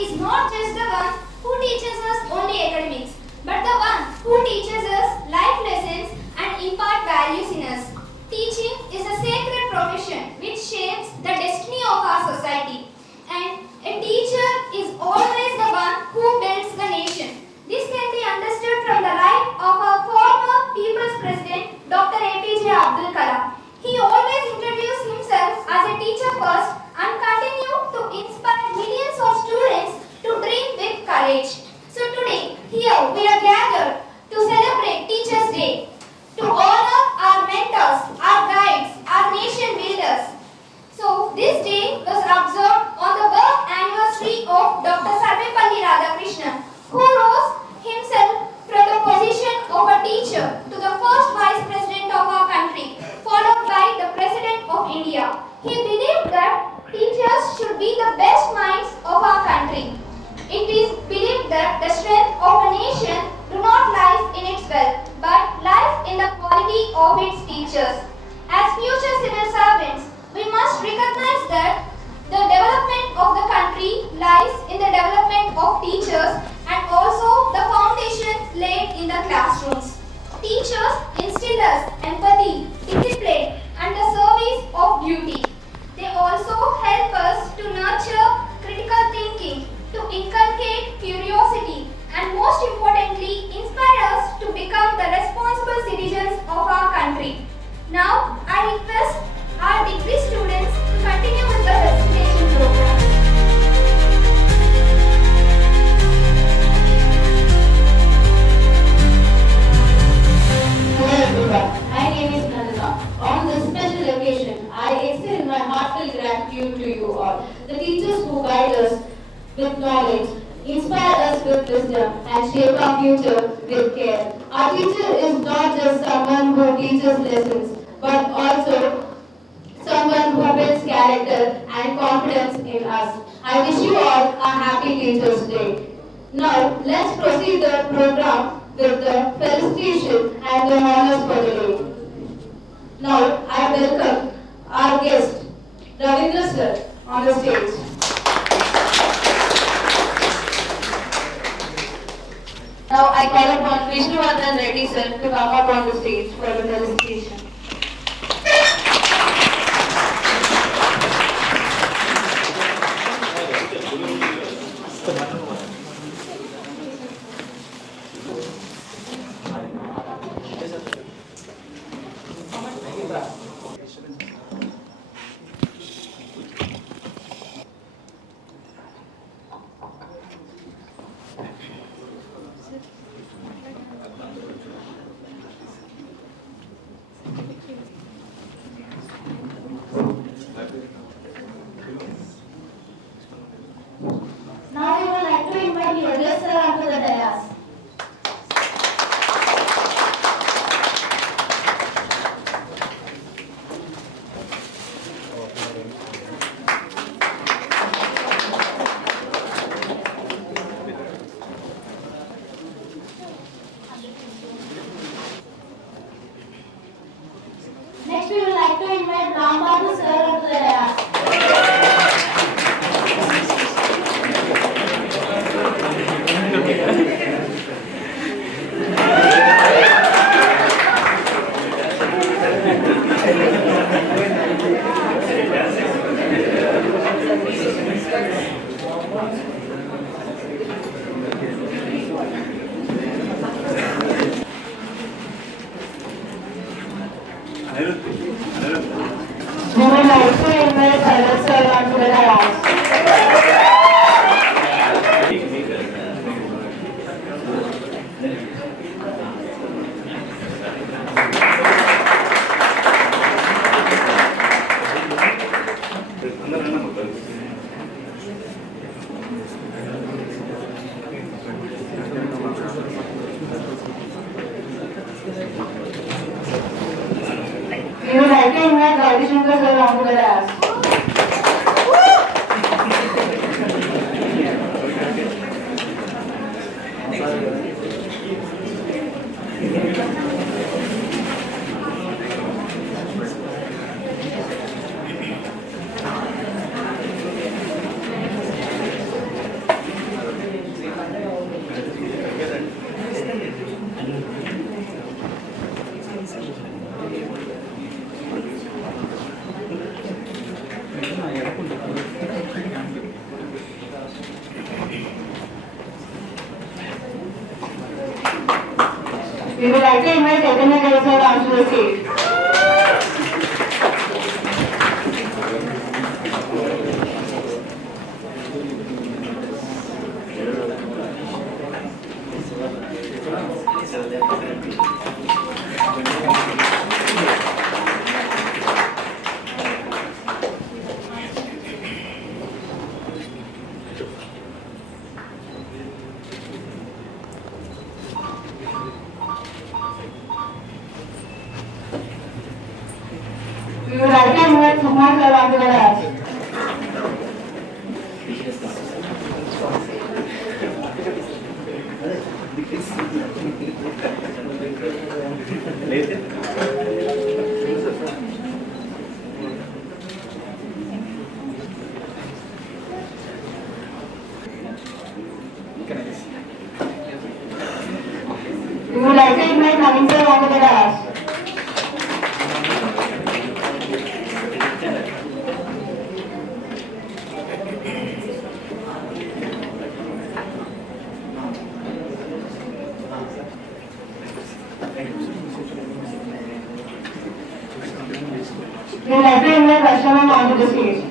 is not just the one who teaches us only academics, but the one who teaches us life lessons and impart values in us. Teaching is a sacred profession which shapes the destiny of our society. And a teacher is always the one who builds the nation. This can be understood from the life of our former People's President, Dr. APJ Abdul Kalam. He always introduced himself as a teacher first and continued to inspire millions of students to dream with courage. So today, here we are gathered to celebrate Teachers' Day, to honor our mentors, our guides, our nation builders. So this day was observed on the birth anniversary of Dr. Sarvepalli Radhakrishnan, who rose himself from the position of a teacher to the first Vice President of our country, followed by the President of India. He believed that teachers should be the best minds of our country. It is believed that the strength of a nation do not lie in its wealth, but lies in the quality of its teachers. As future civil servants, we must recognize that the development of the country lies in the development of teachers and also the foundation laid in the classrooms. Teachers instill us empathy, discipline, and the service of duty. They also help us to nurture critical thinking, to inculcate curiosity, and most importantly, inspire us to become the responsible citizens of our country. Now, I request our degree students to continue with the recitation program. Hello everyone, my name is Nandita. On this special occasion, I extend my heartfelt gratitude to you all, the teachers who guide us with knowledge, inspire us with wisdom, and shape our future with care. Our teacher is not just someone who teaches lessons, but also someone who builds character and confidence in us. I wish you all a happy Teachers' Day. Now, let's proceed the program with the felicitation and the honors for the day. Now, I welcome our guest, Ravindra sir, on the stage. Now, I call upon Vishnuvardhan Reddy sir to come up on the stage for the felicitation. Now we would like to invite Yogesh sir onto the dais. Next we would like to invite Ram Babu sir onto the dais. We would like to invite Bharat sir onto the dais. We would like to invite Gauri Shankar sir onto the dais. We would like to invite Chaitanya Gaisar onto the stage. We would like to invite Sukma sir onto the dais. We would like to invite Naveen sir onto the dais. We would like to invite Vaishnav onto the stage.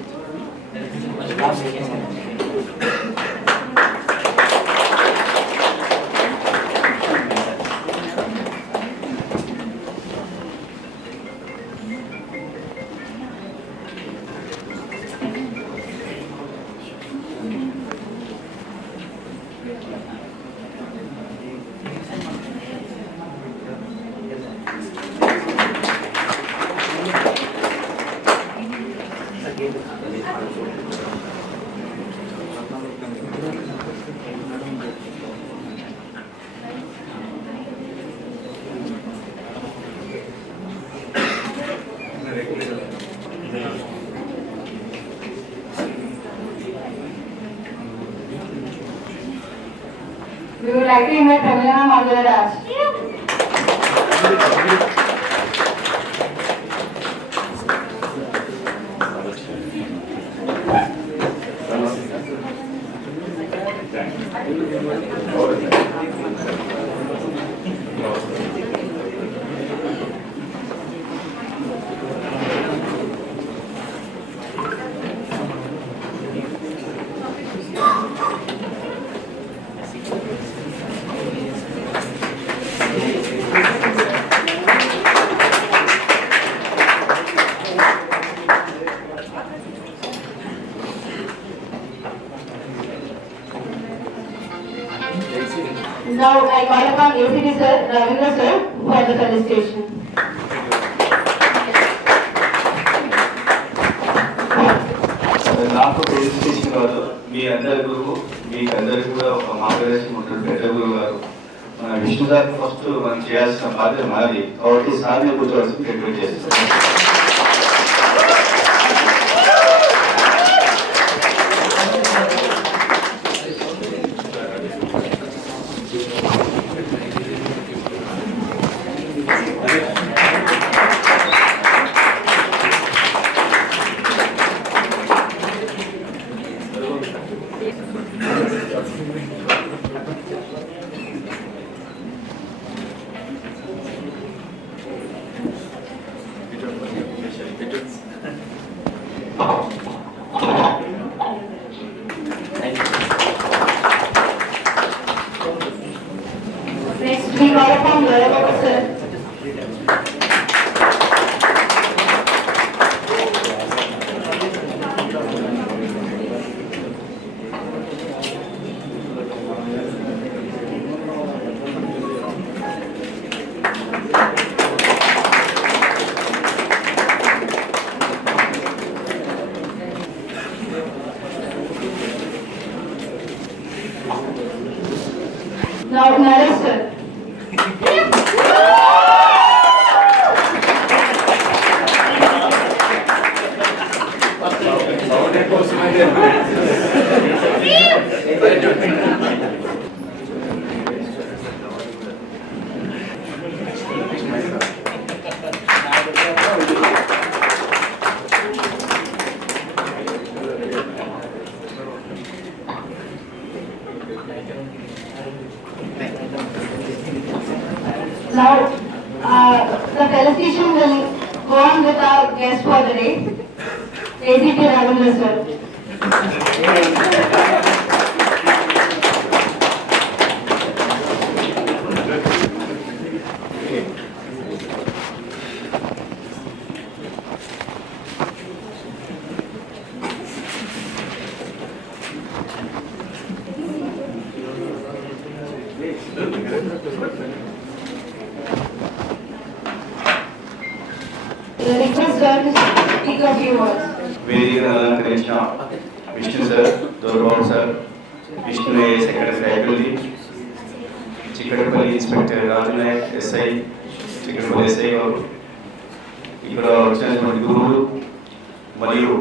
We would like to invite Pramila onto the dais. Now I call upon ACD sir, Ravindra sir, for the felicitation. నాకు felicitation కాదు, మీ అందరి గురువు, మీకు అందరికి కూడా ఒక మార్గదర్శనం ఉంటుంది పెద్ద గురువు గారు. మన విష్ణు గారు ఫస్ట్ మనం చేయాల్సిన బాధ్యత మాది కాబట్టి సార్ని కూర్చోవాల్సి రిక్వెస్ట్ చేస్తాం. Next we call upon Gaurav sir. Now Naresh sir. Now, the felicitation will go on with our guest for the day, ACP Ravindra sir. The request sir to speak a few words. వేదికను అలంకరించిన Vishnu sir, Dorababu sir, Vishnu IAS academy faculty, Chikkadpally inspector Raju Nayak SI, Chikkadpally SI గారు, ఇక్కడ వచ్చినటువంటి గురువులు మరియు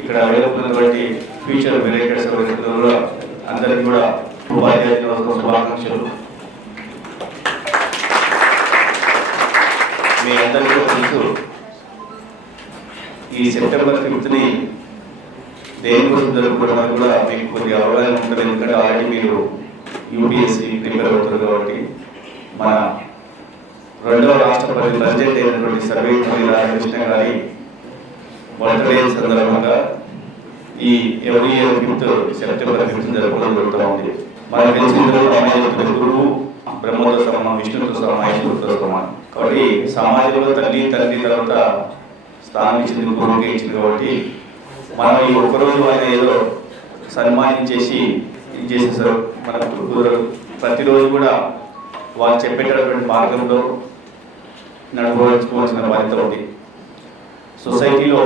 ఇక్కడ available ఉన్నటువంటి future వెరైటర్స్ కూడా అందరికీ కూడా ఉపాధ్యాయ దినోత్సవ శుభాకాంక్షలు. మీ అందరికీ తెలుసు ఈ సెప్టెంబర్ 5th దేనికోసం జరుపుకోవడం కూడా మీకు కొద్దిగా అవగాహన ఉంటుంది. ఎందుకంటే ఆల్రెడీ మీరు యూపీఎస్సీ ప్రిపేర్ అవుతారు కాబట్టి మన రెండవ రాష్ట్రపతి ప్రెసిడెంట్ అయినటువంటి సర్వేపల్లి రాధాకృష్ణ గారి బర్త్డే సందర్భంగా ఈ ఎవరి ఇయర్ 5th సెప్టెంబర్ 5th జరుపుకోవడం జరుగుతూ ఉంది. మనకు తెలిసిన గురువు బ్రహ్మతో సమానం, విష్ణుతో సమానం, మహేశ్వరుతో సమానం. కాబట్టి సమాజంలో తల్లి తర్వాత స్థానం ఇచ్చింది గురువుకే ఇచ్చింది. కాబట్టి మనం ఈ ఒక్కరోజు ఆయన ఏదో సన్మానించేసి ఇది చేసేసారు. మనకు ప్రతిరోజు కూడా వాళ్ళు చెప్పేటటువంటి మార్గంలో నడవవలసిన బాధ్యత ఉంది. సొసైటీలో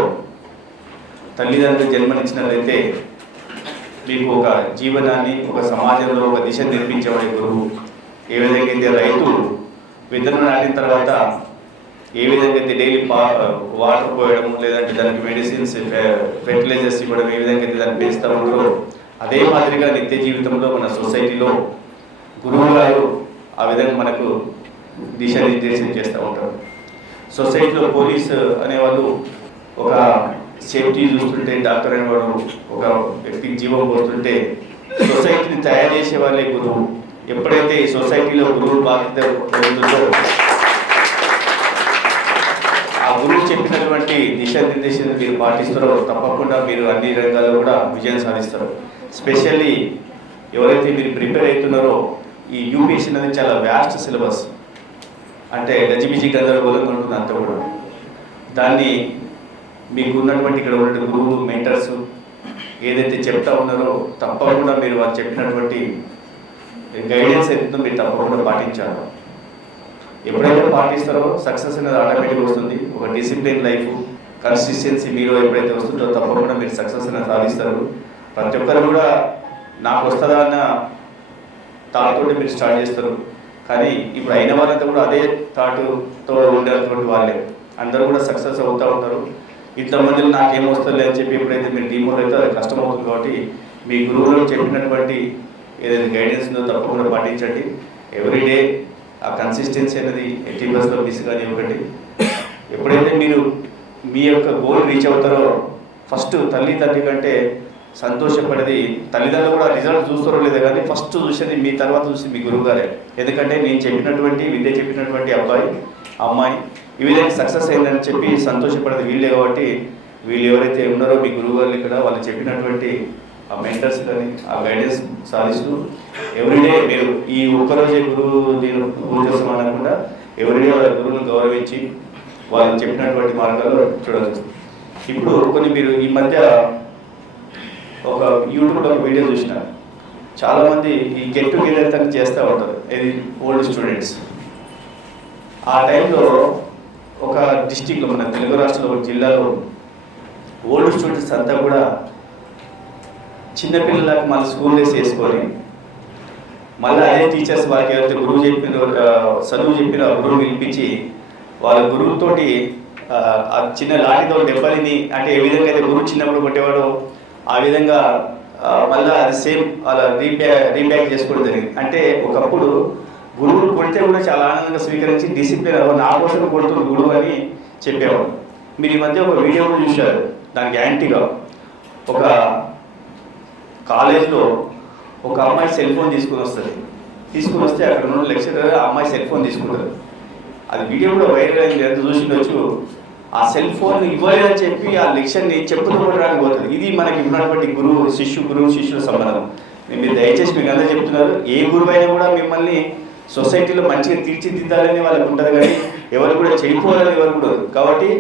తల్లిదండ్రులు జన్మనిచ్చినట్లయితే మీకు ఒక జీవనాన్ని, ఒక సమాజంలో ఒక దిశ నిర్మించేవాడి గురువు. ఏ విధంగా అయితే రైతు విత్తనం నాటిన తర్వాత ఏ విధంగా అయితే డైలీ వాటర్ పోయడం, లేదంటే దానికి మెడిసిన్స్, ఫెర్టిలైజర్స్ ఇవ్వడం, ఏ విధంగా అయితే దాన్ని పెంచుతూ ఉంటారో అదే మాదిరిగా నిత్య జీవితంలో మన సొసైటీలో గురువు గారు ఆ విధంగా మనకు దిశానిర్దేశం చేస్తూ ఉంటారు. సొసైటీలో పోలీస్ అనేవాళ్ళు ఒక సేఫ్టీ చూస్తుంటే, డాక్టర్ అనేవాడు ఒక వ్యక్తికి జీవం పోతుంటే సొసైటీని తయారు చేసే వాళ్ళే గురువు. ఎప్పుడైతే ఈ సొసైటీలో గురువు బాధ్యత ఉంటుందో ఆ గురువు చెప్పినటువంటి దిశానిర్దేశాన్ని మీరు పాటిస్తారో తప్పకుండా మీరు అన్ని రంగాల్లో కూడా విజయం సాధిస్తారు. స్పెషల్లీ ఎవరైతే మీరు ప్రిపేర్ అవుతున్నారో ఈ యూపీఎస్సీ అనేది చాలా వ్యాస్ట్ సిలబస్, అంటే గజిబిజి గందరగోళంగా ఉంటుంది అంతా కూడా. దాన్ని మీకు ఉన్నటువంటి ఇక్కడ ఉన్న గురువు మెంటర్స్ ఏదైతే చెప్తా ఉన్నారో తప్పకుండా మీరు వాళ్ళు చెప్పినటువంటి గైడెన్స్ ఏదైతే మీరు తప్పకుండా పాటించాలి. ఎప్పుడైతే పాటిస్తారో సక్సెస్ అనేది ఆటోమేటిక్గా వస్తుంది. ఒక డిసిప్లిన్ లైఫ్, కన్సిస్టెన్సీ మీరు ఎప్పుడైతే వస్తుందో తప్పకుండా మీరు సక్సెస్ అనేది సాధిస్తారు. ప్రతి ఒక్కరు కూడా నాకు వస్తుందా అన్న థాట్తో మీరు స్టార్ట్ చేస్తారు. కానీ ఇప్పుడు అయిన వాళ్ళంతా కూడా అదే థాట్తో ఉండేటువంటి వాళ్ళే అందరూ కూడా సక్సెస్ అవుతూ ఉంటారు. ఇంతమందిలో నాకేమొస్తుంది అని చెప్పి ఎప్పుడైతే మీరు డిమోట్ అయితే అది కష్టమవుతుంది. కాబట్టి మీ గురువులు చెప్పినటువంటి ఏదైతే గైడెన్స్ ఉందో తప్పకుండా పాటించండి. ఎవ్రీడే ఆ కన్సిస్టెన్సీ అనేది 80% మిస్ కానీ ఒకటి. ఎప్పుడైతే మీరు మీ యొక్క గోల్ రీచ్ అవుతారో ఫస్ట్ తల్లిదండ్రి కంటే సంతోషపడేది తల్లిదండ్రులు కూడా రిజల్ట్ చూస్తారో లేదో కానీ ఫస్ట్ చూసేది మీ తర్వాత చూసి మీ గురువు గారే. ఎందుకంటే నేను చెప్పినటువంటి విద్య చెప్పినటువంటి అబ్బాయి అమ్మాయి ఈ విధంగా సక్సెస్ అయిందని చెప్పి సంతోషపడేది వీళ్ళే. కాబట్టి వీళ్ళు ఎవరైతే ఉన్నారో మీ గురువు గారు ఇక్కడ వాళ్ళు చెప్పినటువంటి ఆ మెంటర్స్ కానీ ఆ గైడెన్స్ సాధిస్తూ ఎవ్రీడే మీరు ఈ ఒక్కరోజే గురువు దీని పూజ చేస్తాం అనకుండా ఎవ్రీడే వాళ్ళ గురువులను గౌరవించి వాళ్ళు చెప్పినటువంటి మార్గాల్లో చూడవచ్చు. ఇప్పుడు కొన్ని మీరు ఈ మధ్య ఒక యూట్యూబ్లో ఒక వీడియో చూసినారు. చాలామంది ఈ గెట్ టుగెదర్ తను చేస్తూ ఉంటారు, ఇది ఓల్డ్ స్టూడెంట్స్. ఆ టైంలో ఒక డిస్టిక్లో మన తెలుగు రాష్ట్రంలో ఒక జిల్లాలో ఓల్డ్ స్టూడెంట్స్ అంతా కూడా చిన్నపిల్లలకు మన స్కూల్ డేస్ వేసుకొని మళ్ళీ అదే టీచర్స్ వాళ్ళకి ఎవరైతే గురువు చెప్పిన చదువు చెప్పిన గురువు పిలిపించి వాళ్ళ గురువుతోటి ఆ చిన్న లాఠీతో దెబ్బలిని అంటే ఏ విధంగా అయితే గురువు చిన్నప్పుడు కొట్టేవాడో ఆ విధంగా మళ్ళీ అది సేమ్ అలా రీబ్యాక్ చేసుకోవడం జరిగింది. అంటే ఒకప్పుడు గురువులు కొడితే కూడా చాలా ఆనందంగా స్వీకరించి డిసిప్లిన్ నా కోసం కొడుతున్న గురువు అని చెప్పేవాడు. మీరు ఈ మధ్య ఒక వీడియో కూడా చూశారు. దానికి యాంటీగా ఒక కాలేజ్లో ఒక అమ్మాయి సెల్ ఫోన్ తీసుకుని వస్తుంది. తీసుకుని వస్తే అక్కడ ఉన్న లెక్చరర్ ఆ అమ్మాయి సెల్ ఫోన్ తీసుకుంటారు. అది వీడియో కూడా వైరల్ అయింది, ఎంత చూసిండొచ్చు. ఆ సెల్ ఫోన్ ఇవ్వలేదని చెప్పి ఆ లెక్చర్ని చెప్పుతూ కొట్టడానికి పోతుంది. ఇది మనకి ఉన్నటువంటి గురువు శిష్యుల సంబంధం. మీరు దయచేసి మీకు అందరూ చెప్తున్నారు, ఏ గురువు అయినా కూడా మిమ్మల్ని సొసైటీలో మంచిగా తీర్చిదిద్దాలని వాళ్ళకు ఉంటుంది, కానీ ఎవరు కూడా చెడిపోవాలని ఎవరు కూడా. కాబట్టి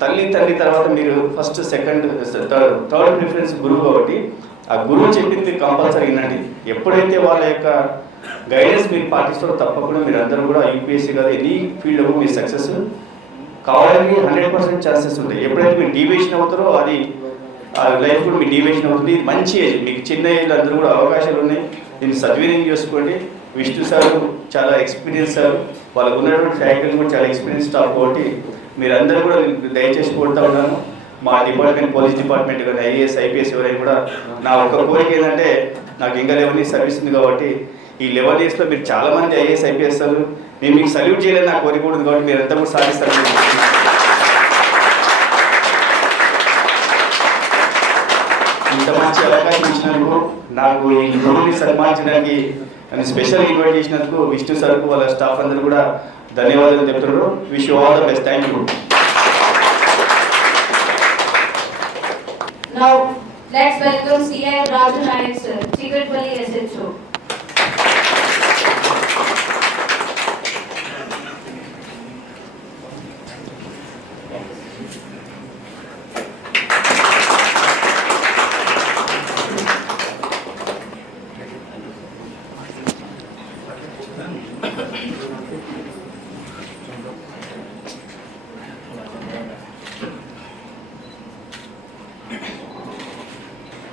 తల్లి తర్వాత మీరు ఫస్ట్ సెకండ్ థర్డ్ ప్రిఫరెన్స్ గురువు. కాబట్టి ఆ గురువు చెప్పింది కంపల్సరీ వినండి. ఎప్పుడైతే వాళ్ళ యొక్క గైడెన్స్ మీరు పాటిస్తారో తప్పకుండా మీరు అందరూ కూడా యూపీఎస్సీ కాదు ఎనీ ఫీల్డ్లో మీరు సక్సెస్ కావాలని 100% ఛాన్సెస్ ఉంటాయి. ఎప్పుడైతే మీరు డీవియేషన్ అవుతారో అది లైఫ్ కూడా మీ డీవియేషన్ అవుతుంది. ఇది మంచి ఏజ్, మీకు చిన్న ఏజ్లో అందరూ కూడా అవకాశాలు ఉన్నాయి, దీన్ని సద్వినియోగం చేసుకోండి. విష్ణు సార్ చాలా ఎక్స్పీరియన్స్ సార్, వాళ్ళకు ఉన్నటువంటి ఫ్యాకల్టీ కూడా చాలా ఎక్స్పీరియన్స్ స్టాఫ్. కాబట్టి మీరందరూ కూడా దయచేసి కోరుతా ఉన్నాను, మా డిపార్ట్మెంట్ పోలీస్ డిపార్ట్మెంట్ కానీ ఐఏఎస్ ఐపీఎస్ ఎవరైనా కూడా నా ఒక కోరిక ఏంటంటే, నాకు ఇంకా 11 years సర్వీస్ ఉంది కాబట్టి ఈ 11 yearsలో మీరు చాలామంది ఐఏఎస్ ఐపీఎస్ సార్, నేను మీకు సల్యూట్ చేయాలని నా కోరిక ఉంది. కాబట్టి మీరు ఎంత కూడా సాధిస్తారు. ఇంత మంచి అవకాశం ఇచ్చినందుకు, నాకు ఈ గురువుని సన్మానించడానికి అని స్పెషల్ ఇన్వైట్ చేసినందుకు విష్ణు సార్కు వాళ్ళ స్టాఫ్ అందరూ కూడా ధన్యవాదాలు చెప్తున్నారు. Wish you all the best. Thank you. Now, let's welcome C.I. Raju Nayak sir, Chikatpalli SHO.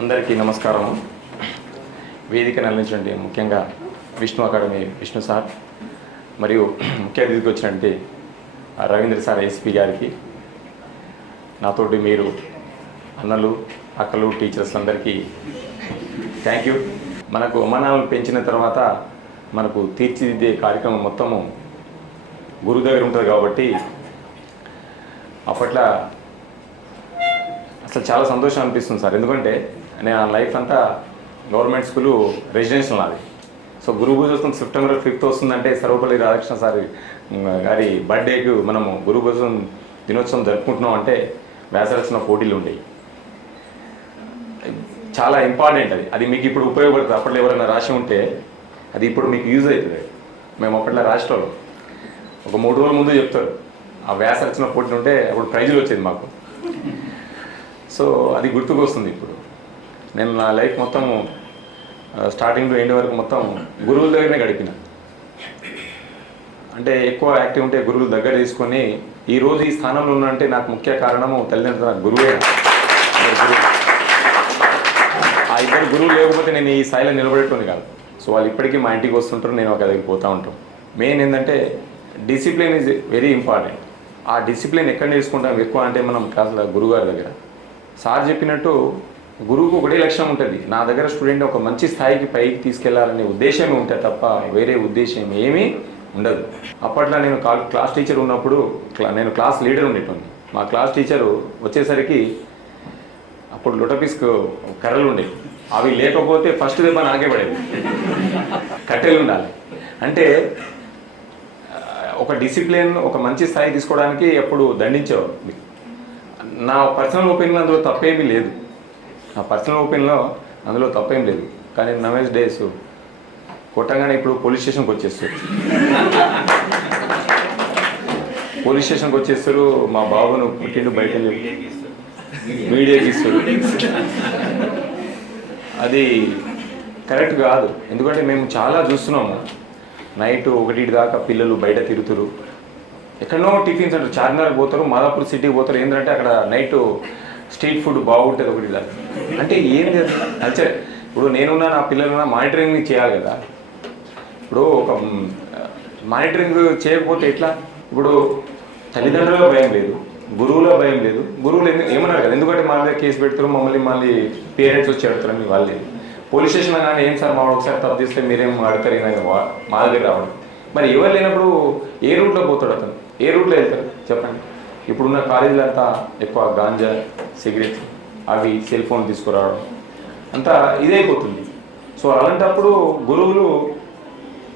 అందరికీ నమస్కారం. వేదికను అందించండి ముఖ్యంగా విష్ణు అకాడమీ విష్ణు సార్ మరియు ముఖ్య అతిథికి వచ్చినట్టు రవీంద్ర సార్ ఎస్పీ గారికి, నాతోటి మీరు అన్నలు అక్కలు టీచర్స్ అందరికీ థ్యాంక్ యూ. మనకు అమ్మానాన్నలు పెంచిన తర్వాత మనకు తీర్చిదిద్దే కార్యక్రమం మొత్తము గురువు దగ్గర ఉంటుంది. కాబట్టి అప్పట్లో అసలు చాలా సంతోషం అనిపిస్తుంది సార్. ఎందుకంటే నేను ఆ లైఫ్ అంతా గవర్నమెంట్ స్కూలు రెసిడెన్షియల్ నాది. సో గురువు పూజ వస్తుంది, September 5th వస్తుందంటే సర్వపల్లి రాధాకృష్ణ సార్ గారి బర్త్డేకు మనము గురువు పూజ దినోత్సవం జరుపుకుంటున్నాం అంటే వ్యాసరచన పోటీలు ఉంటాయి. చాలా ఇంపార్టెంట్ అది మీకు ఇప్పుడు ఉపయోగపడుతుంది. అప్పట్లో ఎవరైనా రాసి ఉంటే అది ఇప్పుడు మీకు యూజ్ అవుతుంది. మేము అప్పట్లో రాష్ట్రంలో ఒక 3 రోజుల ముందు చెప్తారు ఆ వ్యాసరచన పోటీలు ఉంటే అప్పుడు ప్రైజులు వచ్చేది మాకు. సో అది గుర్తుకు వస్తుంది. ఇప్పుడు నేను నా లైఫ్ మొత్తం స్టార్టింగ్ టు ఎండ్ వరకు మొత్తం గురువుల దగ్గరనే గడిపిన. అంటే ఎక్కువ యాక్టివ్ ఉంటే గురువుల దగ్గర తీసుకొని ఈరోజు ఈ స్థానంలో ఉన్నంటే నాకు ముఖ్య కారణము తల్లిదండ్రులు, నాకు గురువే. ఆ ఇద్దరు గురువులు లేకపోతే నేను ఈ స్థాయిలో నిలబడేటోని కాదు. సో వాళ్ళు ఇప్పటికీ మా ఇంటికి వస్తుంటారు, నేను ఒక దగ్గరికి పోతూ ఉంటాం. మెయిన్ ఏంటంటే డిసిప్లిన్ ఈజ్ వెరీ ఇంపార్టెంట్. ఆ డిసిప్లిన్ ఎక్కడ నేర్చుకుంటాం ఎక్కువ అంటే మనం క్లాసులో గురువుగారి దగ్గర. సార్ చెప్పినట్టు గురువుకు ఒకటే లక్ష్యం ఉంటుంది, నా దగ్గర స్టూడెంట్ ఒక మంచి స్థాయికి పైకి తీసుకెళ్లాలనే ఉద్దేశమే ఉంటుంది తప్ప వేరే ఉద్దేశం ఏమీ ఉండదు. అప్పట్లో నేను క్లాస్ టీచర్ ఉన్నప్పుడు నేను క్లాస్ లీడర్ ఉండేటోని. మా క్లాస్ టీచరు వచ్చేసరికి అప్పుడు లొటపీస్కు కర్రలు ఉండేవి, అవి లేకపోతే ఫస్ట్ దెబ్బ నాకే పడేది. కట్టెలు ఉండాలి అంటే ఒక డిసిప్లిన్, ఒక మంచి స్థాయి తీసుకోవడానికి అప్పుడు దండించేవారు. నా పర్సనల్ ఒపీనియన్ అందులో తప్పేమీ లేదు, కానీ నవేస్ డేస్ కొట్టంగానే ఇప్పుడు పోలీస్ స్టేషన్కి వచ్చేస్తారు. మా బాబును పుట్టిండు బయట మీడియాకి ఇస్తారు. అది కరెక్ట్ కాదు. ఎందుకంటే మేము చాలా చూస్తున్నాము, నైట్ 1 దాకా పిల్లలు బయట తిరుగుతారు. ఎక్కడనో టిఫిన్ సెంటర్ చార్మినార్ పోతారు, మాదాపూర్ సిటీకి పోతారు. ఏంటంటే అక్కడ నైట్ స్ట్రీట్ ఫుడ్ బాగుంటుంది 1 దాకా. అంటే ఏంది అంటే ఇప్పుడు నేనున్నా నా పిల్లలున్నా మానిటరింగ్ చేయాలి కదా. ఇప్పుడు ఒక మానిటరింగ్ చేయకపోతే ఎట్లా? ఇప్పుడు తల్లిదండ్రుల భయం లేదు, గురువుల భయం లేదు. గురువులు ఏమన్నారు కదా, ఎందుకంటే మా దగ్గర కేసు పెడతారు, మళ్ళీ పేరెంట్స్ వచ్చి అడుగుతారని వాళ్ళే. పోలీస్ స్టేషన్ కానీ ఏం సార్ మా ఒకసారి తప్పు చేస్తే మీరేం అడుగుతారు మా దగ్గర రావడం. మరి ఎవరు లేనప్పుడు ఏ రూట్లో పోతాడు అతను, ఏ రూట్లో వెళ్తారు చెప్పండి? ఇప్పుడున్న కాలేజీలు అంతా ఎక్కువ గాంజా, సిగరెట్, అవి సెల్ ఫోన్ తీసుకురావడం అంతా ఇదైపోతుంది. సో అలాంటప్పుడు గురువులు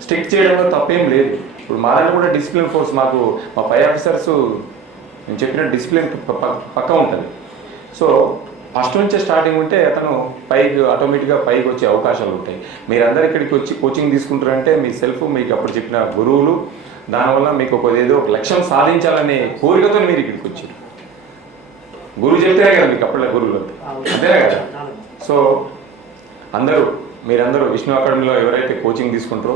స్ట్రిక్ట్ చేయడంలో తప్పేం లేదు. ఇప్పుడు మా దగ్గర కూడా డిసిప్లిన్ ఫోర్స్ మాకు మా పై ఆఫీసర్స్ నేను చెప్పిన డిసిప్లిన్ పక్క ఉంటుంది. సో ఫస్ట్ నుంచే స్టార్టింగ్ ఉంటే అతను పైకి ఆటోమేటిక్గా పైకి వచ్చే అవకాశాలు ఉంటాయి. మీరందరూ ఇక్కడికి వచ్చి కోచింగ్ తీసుకుంటారంటే మీ సెల్ఫ్ మీకు అప్పుడు చెప్పిన గురువులు, దానివల్ల మీకు ఏదో ఒక లక్ష్యం సాధించాలనే కోరికతో మీరు ఇక్కడికి వచ్చారు. గురువు చెప్తేనే కదా మీకు అప్పట్లో గురువులు అంతేనే కదా. సో మీరందరూ విష్ణు అకాడమీలో ఎవరైతే కోచింగ్ తీసుకుంటారో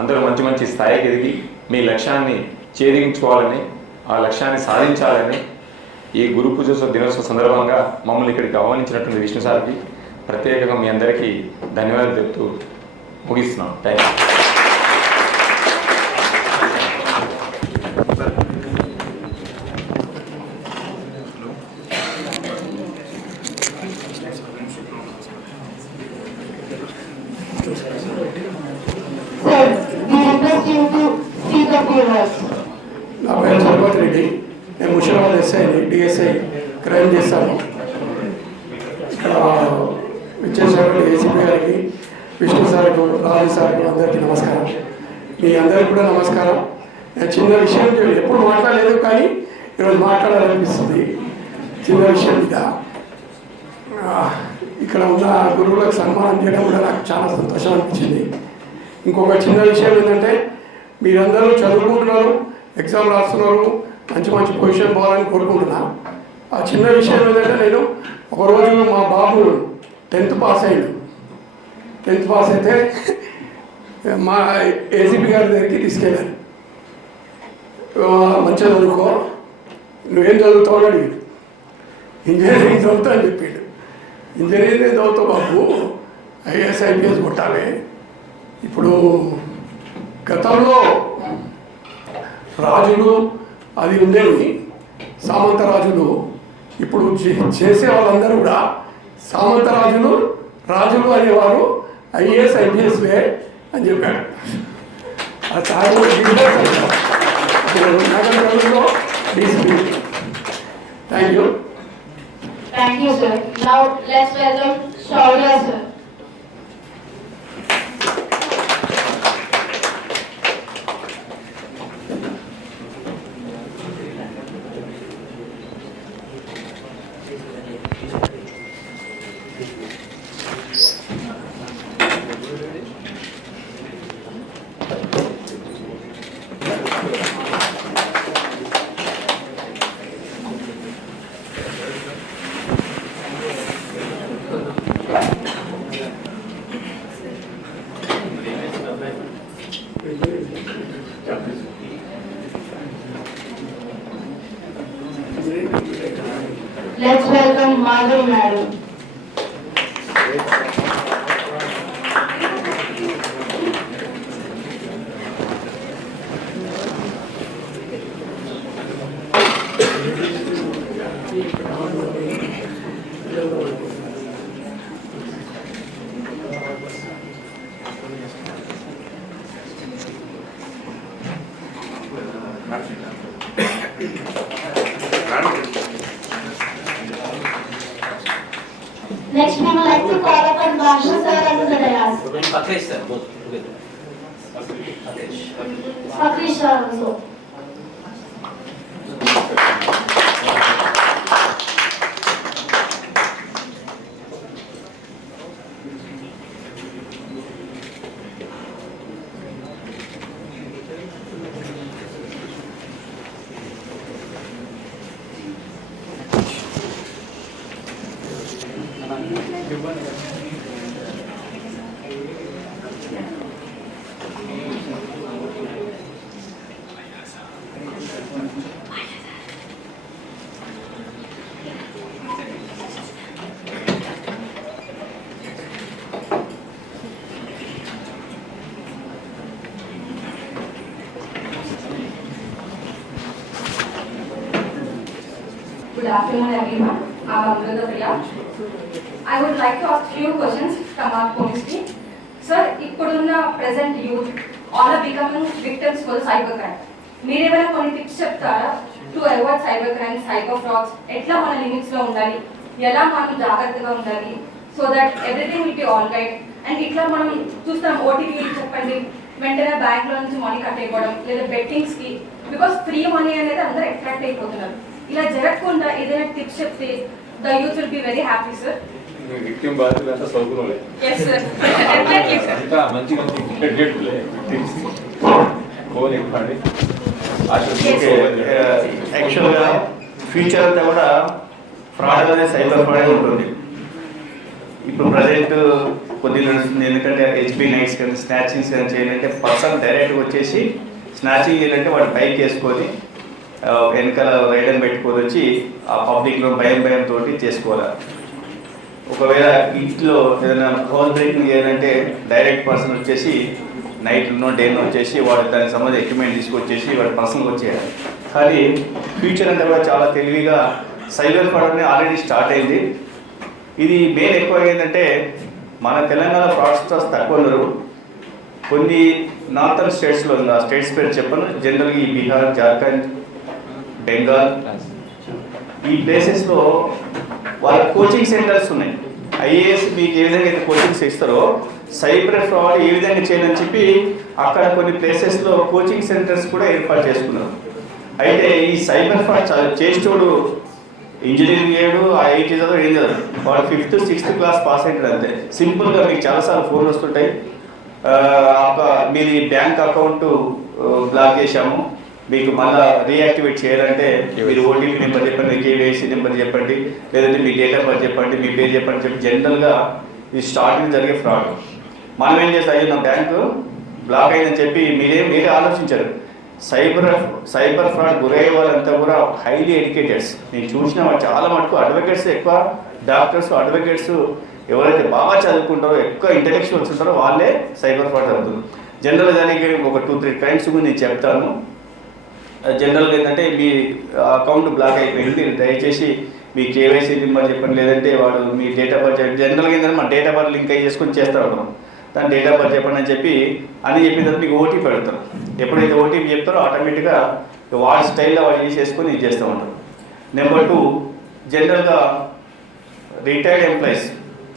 అందరూ మంచి మంచి స్థాయికి ఎదిగి మీ లక్ష్యాన్ని ఛేదించుకోవాలని, ఆ లక్ష్యాన్ని సాధించాలని ఈ గురు పూజోత్సవ దినోత్సవ సందర్భంగా మమ్మల్ని ఇక్కడికి ఆహ్వానించినటువంటి విష్ణు సార్కి ప్రత్యేకంగా మీ అందరికీ ధన్యవాదాలు చెప్తూ ముగిస్తున్నాం. Thank you. నా పేరు సర్పత్ రెడ్డి. నేను ముషిరాబాద్ ఎస్ఐని, డిఎస్ఐ క్రైమ్ చేస్తాను. ఇక్కడ విచ్చేసినటువంటి ఏసీపీ గారికి, విష్ణు సార్కు, రాజు సార్కు అందరికీ నమస్కారం. మీ అందరికీ కూడా నమస్కారం. నేను చిన్న విషయం ఎప్పుడు మాట్లాడలేదు, కానీ ఈరోజు మాట్లాడాలనిపిస్తుంది. చిన్న విషయం మీద ఇక్కడ ఉన్న గురువులకు సన్మానం చేయడం కూడా నాకు చాలా సంతోషం అనిపించింది. ఇంకొక చిన్న విషయం ఏంటంటే, మీరందరూ చదువుకుంటున్నారు, ఎగ్జామ్ రాస్తున్నారు, మంచి మంచి పొజిషన్ పోవాలని కోరుకుంటున్నాను. ఆ చిన్న విషయం ఏంటంటే, నేను ఒకరోజు మా బాబు 10th పాస్ అయ్యాడు. 10th పాస్ అయితే మా ఏసీపీ గారి దగ్గరికి తీసుకెళ్ళాను. మంచిగా చదువుకో, నువ్వేం చదువుతావు అని అడిగాడు. ఇంజనీరింగ్ చదువుతా అని చెప్పాడు. ఇంజనీరింగ్ చదువుతావు బాబు, ఐఏఎస్ ఐపీఎస్ కొట్టాలి. ఇప్పుడు గతంలో రాజులు అది ఉండేవి, సామంత రాజులు. ఇప్పుడు చేసే వాళ్ళందరూ కూడా సామంత రాజులు అనేవారు, ఐఏఎస్ ఐపీఎస్లే అని చెప్పాడు. ఆ సార్ నగరంలో DCP. Thank you. Thank you, sir. Now let's welcome Shaurya, sir. Let's welcome Madhavi Madam. Next, we would like to call upon Varsha sir and the dayas. Akhilesh sir, both together. Akhilesh sir also. Good afternoon, everyone. I'm Amrita Priya. I would like to ask few questions from our police team. Sir, ఇప్పుడున్న present youth all are becoming victims for cyber crime. మీరు ఏమైనా కొన్ని tips చెప్తారా to avoid cyber crime, cyber frauds? ఎట్లా మన limits లో ఉండాలి, ఎలా మనం జాగ్రత్తగా ఉండాలి, so that everything will be all right. And ఇట్లా మనం చూస్తాం ఓటీపీ చెప్పండి, వెంటనే బ్యాంక్లో నుంచి మనీ కట్టేయడం లేదా బెట్టింగ్స్కి, బికాస్ ఫ్రీ మనీ అనేది అందరూ అట్రాక్ట్ అయిపోతున్నారు. ఇలా జరగకుండా ఏదైనా టిప్స్ చెప్తే the youth will be very happy sir. Victim బాధ్యత అంతా చదువుకోలే ఎస్ సార్, డెఫినెట్లీ సార్. అంతా మంచి ఫోన్ ఇవ్వండి. యాక్చువల్గా ఫ్యూచర్ అంతా కూడా ఫ్రాడ్ అనేది సైబర్ ఫ్రాడ్ ఉంటుంది. ఇప్పుడు ప్రజెంట్ కొద్దిగా నడుస్తుంది, ఎందుకంటే హెచ్పి నైట్స్ కానీ స్నాచింగ్స్ కానీ చేయాలంటే పర్సన్ డైరెక్ట్గా వచ్చేసి స్నాచింగ్ చేయాలంటే వాడు బైక్ వేసుకొని వెనకాల రైడర్ పెట్టుకొని వచ్చి ఆ పబ్లిక్లో భయంతో చేసుకోవాలి. ఒకవేళ ఇంట్లో ఏదైనా హౌస్ బ్రేకింగ్ చేయాలంటే డైరెక్ట్ పర్సన్ వచ్చేసి నైట్లో డేలో వచ్చేసి వాడు దానికి సంబంధించిన ఎక్విప్మెంట్ తీసుకొచ్చేసి వాడు పర్సన్కి వచ్చేయాలి. కానీ ఫ్యూచర్ అంతా కూడా చాలా తెలివిగా సైబర్ ఫ్రాడ్ అనేది ఆల్రెడీ స్టార్ట్ అయింది. ఇది మెయిన్ ఎక్కువ ఏంటంటే మన తెలంగాణ ఫ్రాడ్స్టర్స్ తక్కువ ఉన్నారు. కొన్ని నార్థన్ స్టేట్స్లో ఉంది, ఆ స్టేట్స్ పేరు చెప్పను, జనరల్గా ఈ బీహార్, జార్ఖండ్, బెంగాల్ ఈ ప్లేసెస్లో వాళ్ళ కోచింగ్ సెంటర్స్ ఉన్నాయి. ఐఏఎస్ మీకు ఏ విధంగా అయితే కోచింగ్స్ ఇస్తారో సైబర్ ఫ్రాడ్ ఏ విధంగా చేయాలని చెప్పి అక్కడ కొన్ని ప్లేసెస్లో కోచింగ్ సెంటర్స్ కూడా ఏర్పాటు చేసుకున్నారు. అయితే ఈ సైబర్ ఫ్రాడ్ చేసేటోడు ఇంజనీరింగ్ చేయడు, ఐఐటీ చదువు ఏం చదవడు, వాడు 5th 6th క్లాస్ పాస్ అవుతాడు అంతే. సింపుల్గా మీకు చాలాసార్లు ఫోన్లు వస్తుంటాయి, మీది బ్యాంక్ అకౌంట్ బ్లాక్ చేశాము, మీకు మళ్ళీ రీయాక్టివేట్ చేయాలంటే మీరు ఓటీపీ నెంబర్ చెప్పండి, కేవైసీ నెంబర్ చెప్పండి, లేదంటే మీ డేట్ ఆఫ్ బర్త్ చెప్పండి, మీ పేరు చెప్పండి చెప్పి జనరల్గా ఈ స్టార్టింగ్ జరిగే ఫ్రాడ్. మనం ఏం చేస్తాం, అయ్యో నా బ్యాంకు బ్లాక్ అయిందని చెప్పి మీరే ఆలోచించారు. సైబర్ ఫ్రాడ్ గురయ్యే వాళ్ళంతా కూడా హైలీ ఎడ్యుకేటెడ్స్. నేను చూసిన వాళ్ళు చాలా మటుకు అడ్వకేట్స్, ఎక్కువ డాక్టర్స్, అడ్వకేట్స్ ఎవరైతే బాగా చదువుకుంటారో, ఎక్కువ ఇంటెలెక్చువల్స్ ఉంటారో వాళ్ళే సైబర్ ఫ్రాడ్ అవుతుంది. జనరల్గా దానికి ఒక 2-3 క్రైమ్స్ నేను చెప్తాను. జనరల్గా ఏంటంటే మీ అకౌంట్ బ్లాక్ అయిపోయింది, దయచేసి మీ కేవైసీ నెంబర్ చెప్పండి, లేదంటే వాడు మీ డేట్ ఆఫ్ బర్త్ చెప్పండి. జనరల్గా ఏంటంటే మన డేట్ ఆఫ్ బర్త్ లింక్ అయ్యి చేసుకొని చేస్తూ ఉంటాం. దాని డేట్ ఆఫ్ బర్త్ చెప్పండి అని చెప్పి చెప్పిన తర్వాత మీకు ఓటీపీ పెడతారు. ఎప్పుడైతే ఓటీపీ చెప్తారో ఆటోమేటిక్గా వాడి స్టైల్లో వాడు చేసేసుకొని ఇది చేస్తూ ఉంటారు. నెంబర్ 2, జనరల్గా రిటైర్డ్ ఎంప్లాయీస్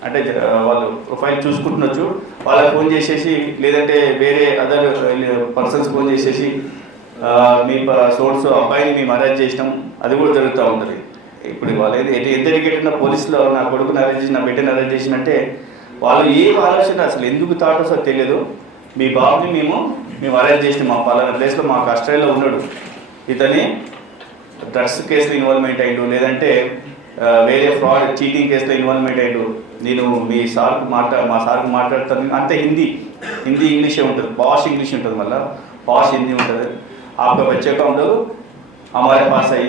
అంటే వాళ్ళు ప్రొఫైల్ చూసుకుంటున్నచ్చు, వాళ్ళకి ఫోన్ చేసేసి లేదంటే వేరే అదర్ పర్సన్స్ ఫోన్ చేసేసి మీ సోర్స్ అబ్బాయిని మేము అరెస్ట్ చేసినాం, అది కూడా జరుగుతూ ఉంటుంది. ఇప్పుడు వాళ్ళు ఎంత ఎడ్యుకేటెడ్ ఉన్న పోలీసులో నా కొడుకుని అరెస్ట్ చేసి నా బిడ్డని అరెస్ట్ చేసినంటే వాళ్ళు ఏం ఆలోచన అసలు ఎందుకు థాట్ అసలు తెలియదు. మీ బాబుని మేము అరెస్ట్ చేసినాం, మా పలానా ప్లేస్లో మా కస్టడీలో ఉన్నాడు, ఇతని డ్రగ్స్ కేసులో ఇన్వాల్వ్మెంట్ అయ్యాడు, లేదంటే వేరే ఫ్రాడ్ చీటింగ్ కేసులో ఇన్వాల్వ్మెంట్ అయ్యాడు, నేను మీ మా సార్కి మాట్లాడతాను అంతే. హిందీ ఇంగ్లీషే ఉంటుంది, పాష్ ఇంగ్లీష్ ఉంటుంది, మళ్ళీ పాష్ హిందీ ఉంటుంది. आपका बच्चे का हम लोग हमारे पास आई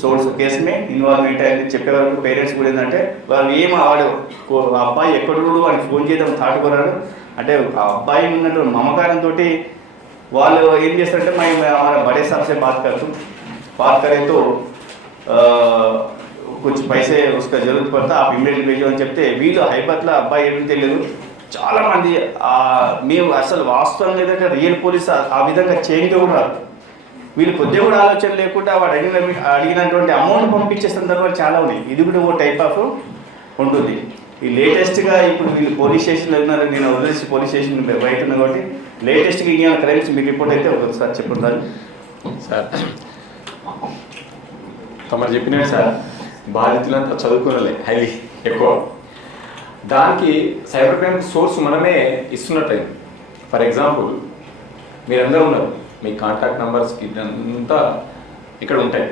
सोर्स केस में इन्वॉल्वमेंट అయింది చెప్పే వరకు పేరెంట్స్ కూడా ఏంటంటే వాళ్ళు ఏం వాడు అబ్బాయి ఎక్కడున్నాడు అని ఫోన్ చేయడం తాటుకోరాడు అంటే ఆ అబ్బాయి ఉన్నటువంటి మమకారంతో వాళ్ళు ఏం చేస్తారంటే हमारा बड़े साहब से बात करें तो कुछ पैसे उसका जरूरत पड़ता आप इमीडिएट भेजो అని చెప్తే వీళ్ళు హైబత్లో అబ్బాయి ఏమీ తెలియదు. చాలామంది మేము అసలు వాస్తవంగా ఏదంటే రియల్ పోలీస్ ఆ విధంగా చేంజ్ కూడా రాదు. వీళ్ళు కొద్దిగా కూడా ఆలోచన లేకుండా వాడు అడిగినటువంటి అమౌంట్ పంపించే సందర్భాలు చాలా ఉన్నాయి. ఇది కూడా ఓ టైప్ ఆఫ్ ఉంటుంది. ఈ లేటెస్ట్గా ఇప్పుడు వీళ్ళు పోలీస్ స్టేషన్లో ఉన్నారు, నేను వదిలేసి పోలీస్ స్టేషన్ బయట ఉన్నా కాబట్టి లేటెస్ట్గా ఇంకేమైనా క్రైమ్స్ మీ రిపోర్ట్ అయితే ఒకసారి చెప్పండి సార్. తమరు చెప్పినట్టు సార్ బాధితులంతా చదువుకోలే హైలీ ఎక్కువ, దానికి సైబర్ క్రైమ్ సోర్స్ మనమే ఇస్తున్నట్టయింది. ఫర్ ఎగ్జాంపుల్ మీరందరూ ఉన్నారు, మీ కాంటాక్ట్ నెంబర్స్ ఇదంతా ఇక్కడ ఉంటాయి.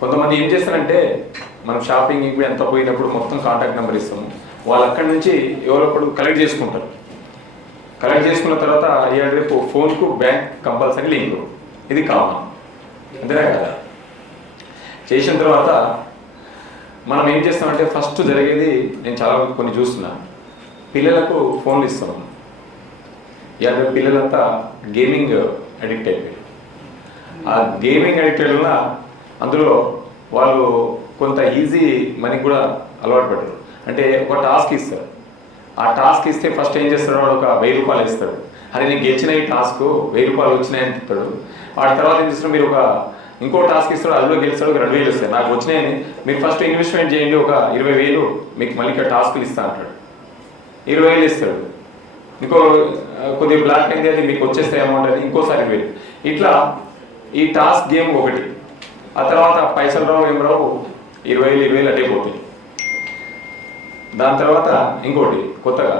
కొంతమంది ఏం చేస్తారంటే మనం షాపింగ్ ఇప్పుడు ఎంత పోయినప్పుడు మొత్తం కాంటాక్ట్ నెంబర్ ఇస్తాము, వాళ్ళు అక్కడి నుంచి ఎవరో ఒకరు కలెక్ట్ చేసుకుంటారు. కలెక్ట్ చేసుకున్న తర్వాత ఇవాళ రేపు ఫోన్కు బ్యాంక్ కంపల్సరీ లింక్, ఇది కామన్ అంతేనా కదా. చేసిన తర్వాత మనం ఏం చేస్తామంటే ఫస్ట్ జరిగేది నేను చాలా కొన్ని చూస్తున్నాను, పిల్లలకు ఫోన్లు ఇస్తున్నాం. ఇవాళ పిల్లలంతా గేమింగ్ అడిక్ట్ అయిపోయారు. ఆ గేమింగ్ అడిక్టెడ్ వల్ల అందులో వాళ్ళు కొంత ఈజీ మనకి కూడా అలవాటు పడ్డారు. అంటే ఒక టాస్క్ ఇస్తారు, ఆ టాస్క్ ఇస్తే ఫస్ట్ ఏం చేస్తాడు వాడు ఒక 1000 రూపాయలు ఇస్తాడు, అది నేను గెలిచిన ఈ టాస్క్ 1000 రూపాయలు వచ్చినాయని చెప్తాడు. వాటి తర్వాత ఏం చేస్తాడు మీరు ఇంకో టాస్క్ ఇస్తాడు, అందులో గెలిస్తాడు 2000 వస్తాయి, నాకు వచ్చినాయని మీరు ఫస్ట్ ఇన్వెస్ట్మెంట్ చేయండి ఒక 20,000 మీకు మళ్ళీ ఇక్కడ టాస్కులు ఇస్తా అంటాడు. 20,000 ఇస్తాడు. ఇంకో కొద్దిగా బ్లాక్ అయింది అది మీకు వచ్చేస్తే అమౌంట్ అని ఇంకోసారి వేరు. ఇట్లా ఈ టాస్క్ గేమ్ ఒకటి, ఆ తర్వాత పైసలు రావు ఏం రావు 20,000 అటే పోతాయి. దాని తర్వాత ఇంకోటి కొత్తగా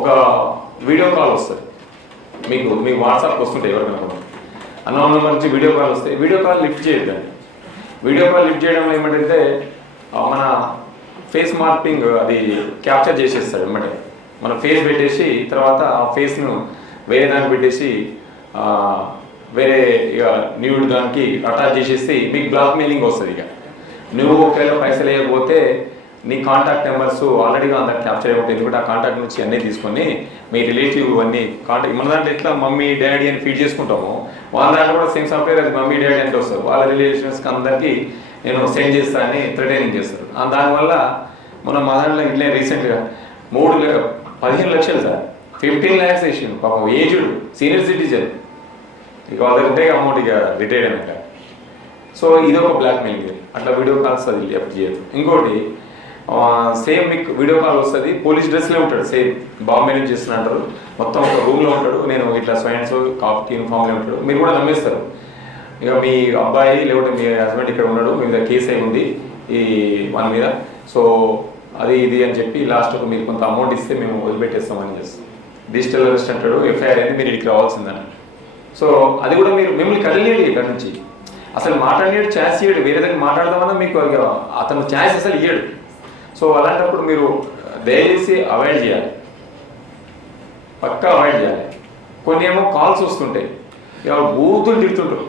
ఒక వీడియో కాల్ వస్తుంది మీకు వాట్సాప్కి వస్తుంటాయి ఎవరికైనా అన్నోన్ నెంబర్ నుంచి వీడియో కాల్ వస్తే వీడియో కాల్ లిఫ్ట్ చేయొద్దండి. వీడియో కాల్ లిఫ్ట్ చేయడం ఏమంటే మన ఫేస్ మార్కింగ్ అది క్యాప్చర్ చేసేస్తాడు ఏమంటే మన ఫేస్ పెట్టేసి తర్వాత ఆ ఫేస్ను వేరే దానికి పెట్టేసి వేరే ఇక న్యూడ్ దానికి అటాచ్ చేసేసి మీకు బ్లాక్ మెయిలింగ్ వస్తుంది. ఇక నువ్వు ఒకవేళ పైసలు వేయకపోతే నీ కాంటాక్ట్ నెంబర్స్ ఆల్రెడీగా అందరికి క్యాప్చర్ అయిపోతుంది. ఎందుకంటే ఆ కాంటాక్ట్ నుంచి అన్నీ తీసుకొని మీ రిలేటివ్ అన్నీ కాంటాక్ట్ మన దాంట్లో ఎట్లా మమ్మీ డాడీ అని ఫీడ్ చేసుకుంటాము, వాళ్ళ దాంట్లో కూడా సేమ్ సాఫ్ట్వేర్ అది మమ్మీ డాడీ అంటే వస్తారు. వాళ్ళ రిలేషన్స్కి అందరికీ నేను సెండ్ చేస్తా అని థ్రెటనింగ్ చేస్తారు. దానివల్ల మనం మా దాంట్లో ఇట్లే రీసెంట్గా 15 లక్షలు సార్ 15 lakhs వేసిండు పాపం ఏజ్డ్ సీనియర్ సిటిజన్. ఇక వాళ్ళ ఉంటే అమౌంట్ ఇక రిటైర్డ్ అయినాక. సో ఇది ఒక బ్లాక్ మెయిల్. అట్లా వీడియో కాల్స్ అది ఎప్పుడు చేయదు. ఇంకోటి సేమ్ మీకు వీడియో కాల్ వస్తుంది, పోలీస్ డ్రెస్లో ఉంటాడు, సేమ్ బాంబే నుంచి చేస్తున్నారు, మొత్తం ఒక రూమ్లో ఉంటాడు, నేను ఇట్లా స్వైన్స్ కాఫ్కి యూనిఫామ్లో ఉంటాడు. మీరు కూడా నమ్మేస్తారు ఇక మీ అబ్బాయి లేకపోతే మీ హస్బెండ్ ఇక్కడ ఉన్నాడు, మీ మీద కేసు అయి ఉంది ఈ మన మీద, సో అది ఇది అని చెప్పి లాస్ట్కు మీరు కొంత అమౌంట్ ఇస్తే మేము వదిలిపెట్టేస్తామని చేస్తాం. డిజిటల్ అరెస్ట్ అంటాడు, ఎఫ్ఐఆర్ అయితే మీరు ఇక్కడికి రావాల్సిందని. సో అది కూడా మీరు మిమ్మల్ని కదిలేడు ఇక్కడ నుంచి, అసలు మాట్లాడేడు ఛాన్స్ ఇయ్యాడు, వేరే దగ్గర మాట్లాడదామన్నా మీకు అతను ఛాన్స్ అసలు ఇయ్యాడు. సో అలాంటప్పుడు మీరు దయచేసి అవాయిడ్ చేయాలి, పక్కా అవాయిడ్ చేయాలి. కొన్ని ఏమో కాల్స్ వస్తుంటాయి, ఇక బూతులు తిడుతుంటారు.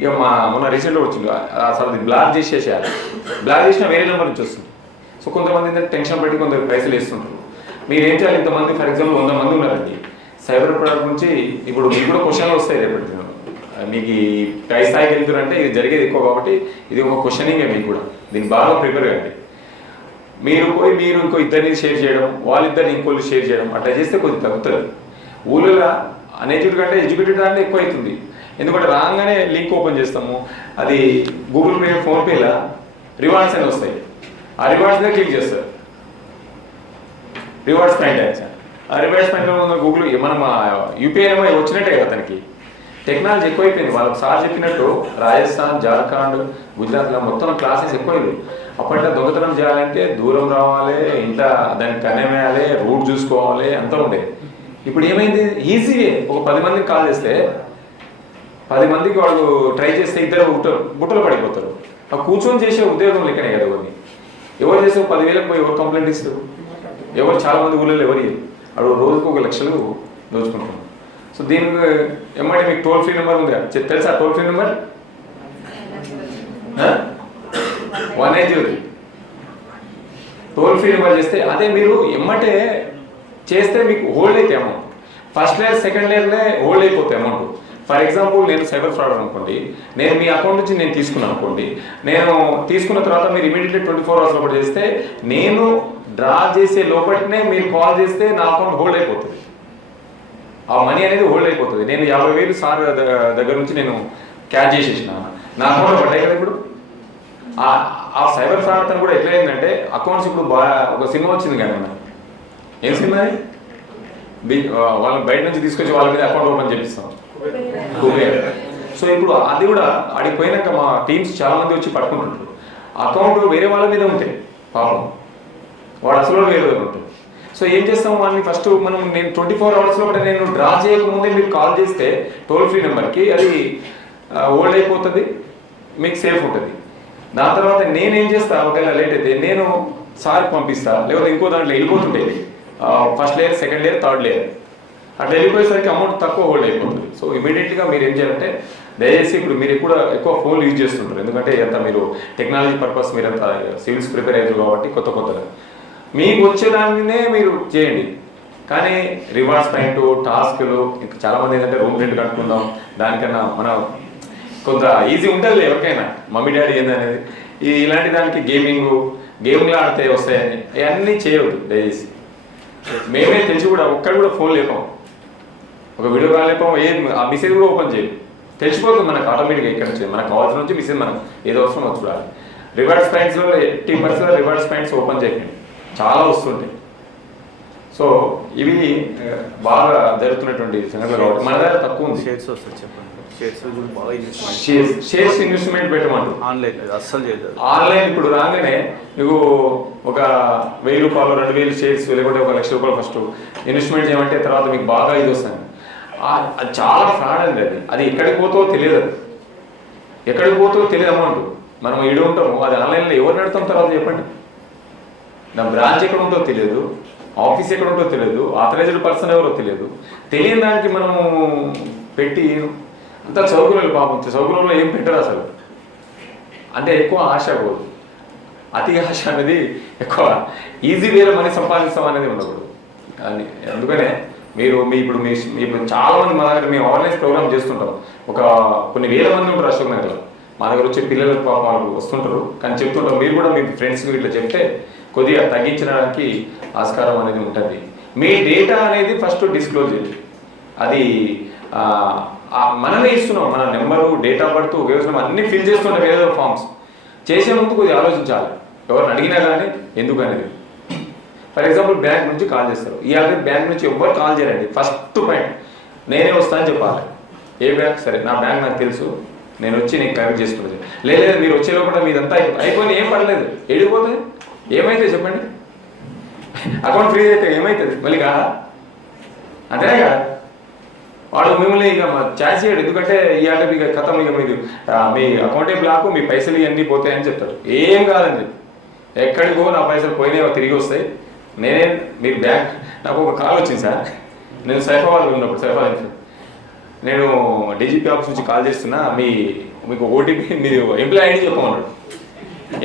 ఇక మొన్న రీసెంట్గా వచ్చింది అసలు అది బ్లాక్ చేసేసేయాలి. బ్లాక్ చేసినా వేరే నెంబర్ నుంచి వస్తుంది. సో కొంతమంది ఏంటంటే టెన్షన్ పెట్టి కొందరు పైసలు వేస్తుంటారు. మీరు ఏం చేయాలి, ఇంతమంది ఫర్ ఎగ్జాంపుల్ 100 మంది ఉన్నారండి సైబర్ ప్రొడక్ట్ నుంచి, ఇప్పుడు మీకు కూడా క్వశ్చన్లు వస్తాయి రేపటి మీకు పై స్థాయికి వెళ్తారంటే ఇది జరిగేది ఎక్కువ కాబట్టి ఇది ఒక క్వశ్చనింగే మీకు కూడా, దీనికి బాగా ప్రిపేర్ కండి. మీరు ఇంకో ఇద్దరిని షేర్ చేయడం, వాళ్ళిద్దరిని ఇంకోళ్ళు షేర్ చేయడం, అట్లా చేస్తే కొద్దిగా తగ్గుతుంది. ఊళ్ళో అన్ఎడ్యుకేటెడ్ కంటే ఎడ్యుకేటెడ్ అంటే ఎక్కువ అవుతుంది. ఎందుకంటే రాగానే లింక్ ఓపెన్ చేస్తాము, అది గూగుల్ పే ఫోన్పేలా రివార్డ్స్ అని వస్తాయి, ఆ రివార్డ్స్ మీద క్లిక్ చేస్తారు. రివార్డ్స్ పాయింట్ యాక్స్, ఆ రివార్డ్స్ పాయింట్ గూగుల్ మనం యూపీఐ ఏమో వచ్చినట్టే కదా, తనకి టెక్నాలజీ ఎక్కువైపోయింది. వాళ్ళకి సార్ చెప్పినట్టు రాజస్థాన్, జార్ఖండ్, గుజరాత్లో మొత్తం క్లాసెస్ ఎక్కువైంది. అప్పట్లో దొంగతనం చేయాలంటే దూరం రావాలి, ఇంట్లో దానికి కన్నం వేయాలి, రూట్ చూసుకోవాలి, అంతా ఉండేది. ఇప్పుడు ఏమైంది, ఈజీగా ఒక 10 మందికి కాల్ చేస్తే 10 మందికి వాళ్ళు ట్రై చేస్తే ఇద్దరు బుట్టలు పడిపోతారు. ఆ కూర్చొని చేసే ఉద్యోగం లెక్కనే కదా కొన్ని. ఎవరు చేస్తే 10,000 పోయి ఎవరు కంప్లైంట్ ఇస్తారు, ఎవరు చాలా మంది ఊళ్ళో ఎవరు అడు రోజుకు 1 లక్షలు దోచుకుంటున్నారు. సో దీనికి ఏమంటే మీకు టోల్ ఫ్రీ నెంబర్ ఉంది, తెలుసా toll free number 180 toll free number చేస్తే అదే మీరు ఎమ్మటే చేస్తే మీకు హోల్డ్ అయితే అమౌంట్ ఫస్ట్ లేయర్ సెకండ్ లేయర్లే హోల్డ్ అయిపోతాయి అమౌంట్. ఫర్ ఎగ్జాంపుల్ నేను సైబర్ ఫ్రాడ్ అనుకోండి, నేను మీ అకౌంట్ నుంచి నేను తీసుకున్నాను అనుకోండి, నేను తీసుకున్న తర్వాత మీరు ఇమీడియట్లీ 24 hours లోపల చేస్తే నేను డ్రా చేసే లోపలనే మీరు కాల్ చేస్తే నా అకౌంట్ హోల్డ్ అయిపోతుంది, ఆ మనీ అనేది హోల్డ్ అయిపోతుంది. నేను 50,000 సార్ దగ్గర నుంచి నేను క్యాచ్ చేసేసిన నా అకౌంట్లో పడ్డాయి కదా. ఇప్పుడు ఆ సైబర్ ఫ్రాడ్ అతను కూడా ఎట్లా అయిందంటే అకౌంట్స్ ఇప్పుడు ఒక సినిమా వచ్చింది కానీ మన ఏం సినిమా అది, వాళ్ళని బయట నుంచి తీసుకొచ్చి వాళ్ళ మీద అకౌంట్ ఓపెన్ చేపిస్తాం. సో ఇప్పుడు అది కూడా ఆడికి పోయినాక మా టీమ్స్ చాలా మంది వచ్చి పట్టుకుంటుంటారు, అకౌంట్ వేరే వాళ్ళ మీద ఉంటాయి పాపం, వాడు అసలు వేరే ఉంటుంది. సో ఏం చేస్తాం వాళ్ళని ఫస్ట్ నేను 24 hours లోపల నేను డ్రా చేయకముందే మీరు కాల్ చేస్తే టోల్ ఫ్రీ నెంబర్కి అది హోల్డ్ అయిపోతుంది, మీకు సేఫ్ ఉంటుంది. దాని తర్వాత నేనేం చేస్తా, ఒకవేళ లేట్ అయితే నేను సార్కి పంపిస్తా, లేకపోతే ఇంకో దాంట్లో వెళ్ళిపోతుండేది first layer second layer third layer అట్లా వెళ్ళిపోయేసరికి అమౌంట్ తక్కువ హోల్డ్ అయిపోతుంది. సో ఇమీడియట్గా మీరు ఏం చేయాలంటే దయచేసి ఇప్పుడు మీరు ఎక్కువ ఫోన్లు యూజ్ చేస్తుంటారు, ఎందుకంటే అంత మీరు టెక్నాలజీ పర్పస్ మీరు అంత సివిల్స్ ప్రిపేర్ అవుతారు కాబట్టి కొత్తగా మీకు వచ్చేదానినే మీరు చేయండి. కానీ రివార్డ్స్ పాయింట్ టాస్క్లు ఇంకా చాలామంది ఏంటంటే రూమ్ రెంట్ కట్టుకుందాం, దానికన్నా మనం కొంత ఈజీ ఉంటుంది ఎవరికైనా మమ్మీ డాడీ ఏందనేది, ఇలాంటి దానికి గేమింగ్లో ఆడితే వస్తాయని అవన్నీ చేయవద్దు దయచేసి. మేమే తెలిసి కూడా ఒక్కడు కూడా ఫోన్ లేపాం, ఒక వీడియో కాల్ లేపాం, ఆ మెసేజ్ కూడా ఓపెన్ చేయదు, తెలిసిపోతుంది మనకు ఆటోమేటిక్గా ఇక్కడ నుంచి మనకు కావాల్సిన నుంచి మెసేజ్ మనం ఏదో అవసరం చూడాలి. రివార్డ్స్ పాయింట్స్లో 80% రివార్డ్స్ పాయింట్స్ ఓపెన్ చేయకండి, చాలా వస్తుంటాయి. సో ఇవి బాగా జరుగుతున్నటువంటి సంగతులు కాబట్టి మన దగ్గర తక్కువ ఉంది. షేర్స్ వస్తుంది చెప్పండి. షేర్స్ బాగా షేర్స్ ఇన్వెస్ట్మెంట్ పెట్టమంటారు. ఆన్లైన్ అస్సలు చేయలేదు. ఆన్లైన్ ఇప్పుడు రాగానే నువ్వు ఒక 1000 రూపాయలు 2000 షేర్స్ లేకుంటే 1 లక్ష రూపాయలు ఫస్ట్ ఇన్వెస్ట్మెంట్ చేయమంటే తర్వాత మీకు బాగా ఇది వస్తుంది. అది చాలా ఫ్రాడ్ అండి. అది ఎక్కడికి పోతో తెలియదు. ఎక్కడికి పోతో తెలియదు అమౌంట్. మనం ఈడు ఉంటాము, అది ఆన్లైన్లో ఎవరు నడుతాం తర్వాత చెప్పండి. నా బ్రాంచ్ ఎక్కడ ఉంటో తెలియదు, ఆఫీస్ ఎక్కడ ఉంటో తెలియదు, ఆథరైజ్డ్ పర్సన్ ఎవరో తెలియదు. తెలియని దానికి మనము పెట్టి అంత చౌకులలో పాపం చౌకులలో ఏం పెట్టరు అసలు. అంటే ఎక్కువ ఆశ పోదు, అతి ఆశ అనేది ఎక్కువ. ఈజీ వేరే మనీ సంపాదిస్తాం అనేది ఉండకూడదు. అని అందుకనే ఇప్పుడు చాలా మంది మా దగ్గర మేము అవేర్నెస్ ప్రోగ్రామ్ చేస్తుంటాం. కొన్ని వేల మంది ఉంటారు అశోక్ నగర్లో. మా దగ్గర వచ్చే పిల్లలు పాపం వాళ్ళు వస్తుంటారు, కానీ చెప్తుంటారు మీరు కూడా మీ ఫ్రెండ్స్కి ఇట్లా చెప్తే కొద్దిగా తగ్గించడానికి ఆస్కారం అనేది ఉంటుంది. మీ డేటా అనేది ఫస్ట్ డిస్క్లోజ్ చేయండి. అది మనమే ఇస్తున్నాం, మన నెంబరు, డేట్ ఆఫ్ బర్త్, వ్యవసాయం అన్నీ ఫిల్ చేస్తుంటాం ఏదో ఫామ్స్. చేసే ముందు కొద్దిగా ఆలోచించాలి, ఎవరిని అడిగినా కానీ ఎందుకు అనేది. ఫర్ ఎగ్జాంపుల్ బ్యాంక్ నుంచి కాల్ చేస్తారు. ఇవాళ బ్యాంక్ నుంచి ఎవరు కాల్ చేయరండి. ఫస్ట్ పాయింట్ నేనే వస్తానని చెప్పాలి. ఏ బ్యాంక్? సరే నా బ్యాంక్ నాకు తెలుసు, నేను వచ్చి నీకు కరెక్ట్ చేసుకుంటుంది. లేదు మీరు వచ్చే లోపల మీదంతా అయిపోయింది, ఏం పర్లేదు, ఎడిపోతుంది, ఏమైతే చెప్పండి. అకౌంట్ ఫ్రీజ్ అయితే ఏమవుతుంది మళ్ళీ కాదా? అంతేనే కదా. వాడు మిమ్మల్ని ఇక ఛాన్స్ చేయడు. ఎందుకంటే ఇవాళ మీకు కథం, ఇక మీది మీ అకౌంటే బ్లాక్, మీ పైసలు ఇవన్నీ పోతాయని చెప్తారు. ఏం కాదండి, ఎక్కడికో నా పైసలు పోయినాయో తిరిగి వస్తాయి. మీరు బ్యాంక్ నాకు ఒక కాల్ వచ్చింది సార్. నేను సైఫాబాద్లో ఉన్నప్పుడు, సైఫాబాద్ నేను డీజీపీ ఆఫీస్ నుంచి కాల్ చేస్తున్నా, మీకు ఓటీపీ మీరు ఎంప్లాయ్ ఐడి చెప్పమన్నాడు.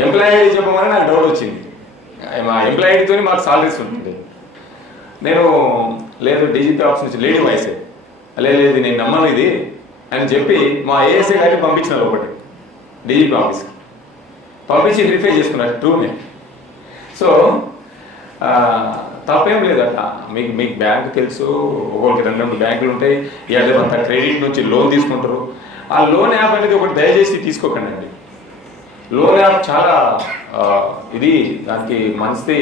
ఎంప్లాయ్ ఐడి చెప్పమని నాకు డౌట్ వచ్చింది. మా ఎంప్లాయ్ ఐడితో మాకు సాలరీస్ ఉంటుంది. నేను లేదు డీజీపీ ఆఫీస్ నుంచి లేడీ వాయిసే, లేదు నేను నమ్మను ఇది అని చెప్పి మా ఏఎస్ఐ గారికి పంపించినారు. ఒకటి డీజీపీ ఆఫీస్కి పంపించి వెరిఫై చేసుకున్నారు ట్రూనే. సో తప్పేం లేదు అట్లా. మీకు బ్యాంకు తెలుసు, ఒకరికి 2 బ్యాంకులు ఉంటాయి. ఇవాళ అంత క్రెడిట్ నుంచి లోన్ తీసుకుంటారు. ఆ లోన్ యాప్ అనేది ఒకటి దయచేసి తీసుకోకండి అండి. లోన్ యాప్ చాలా ఇది దానికి మంచిది.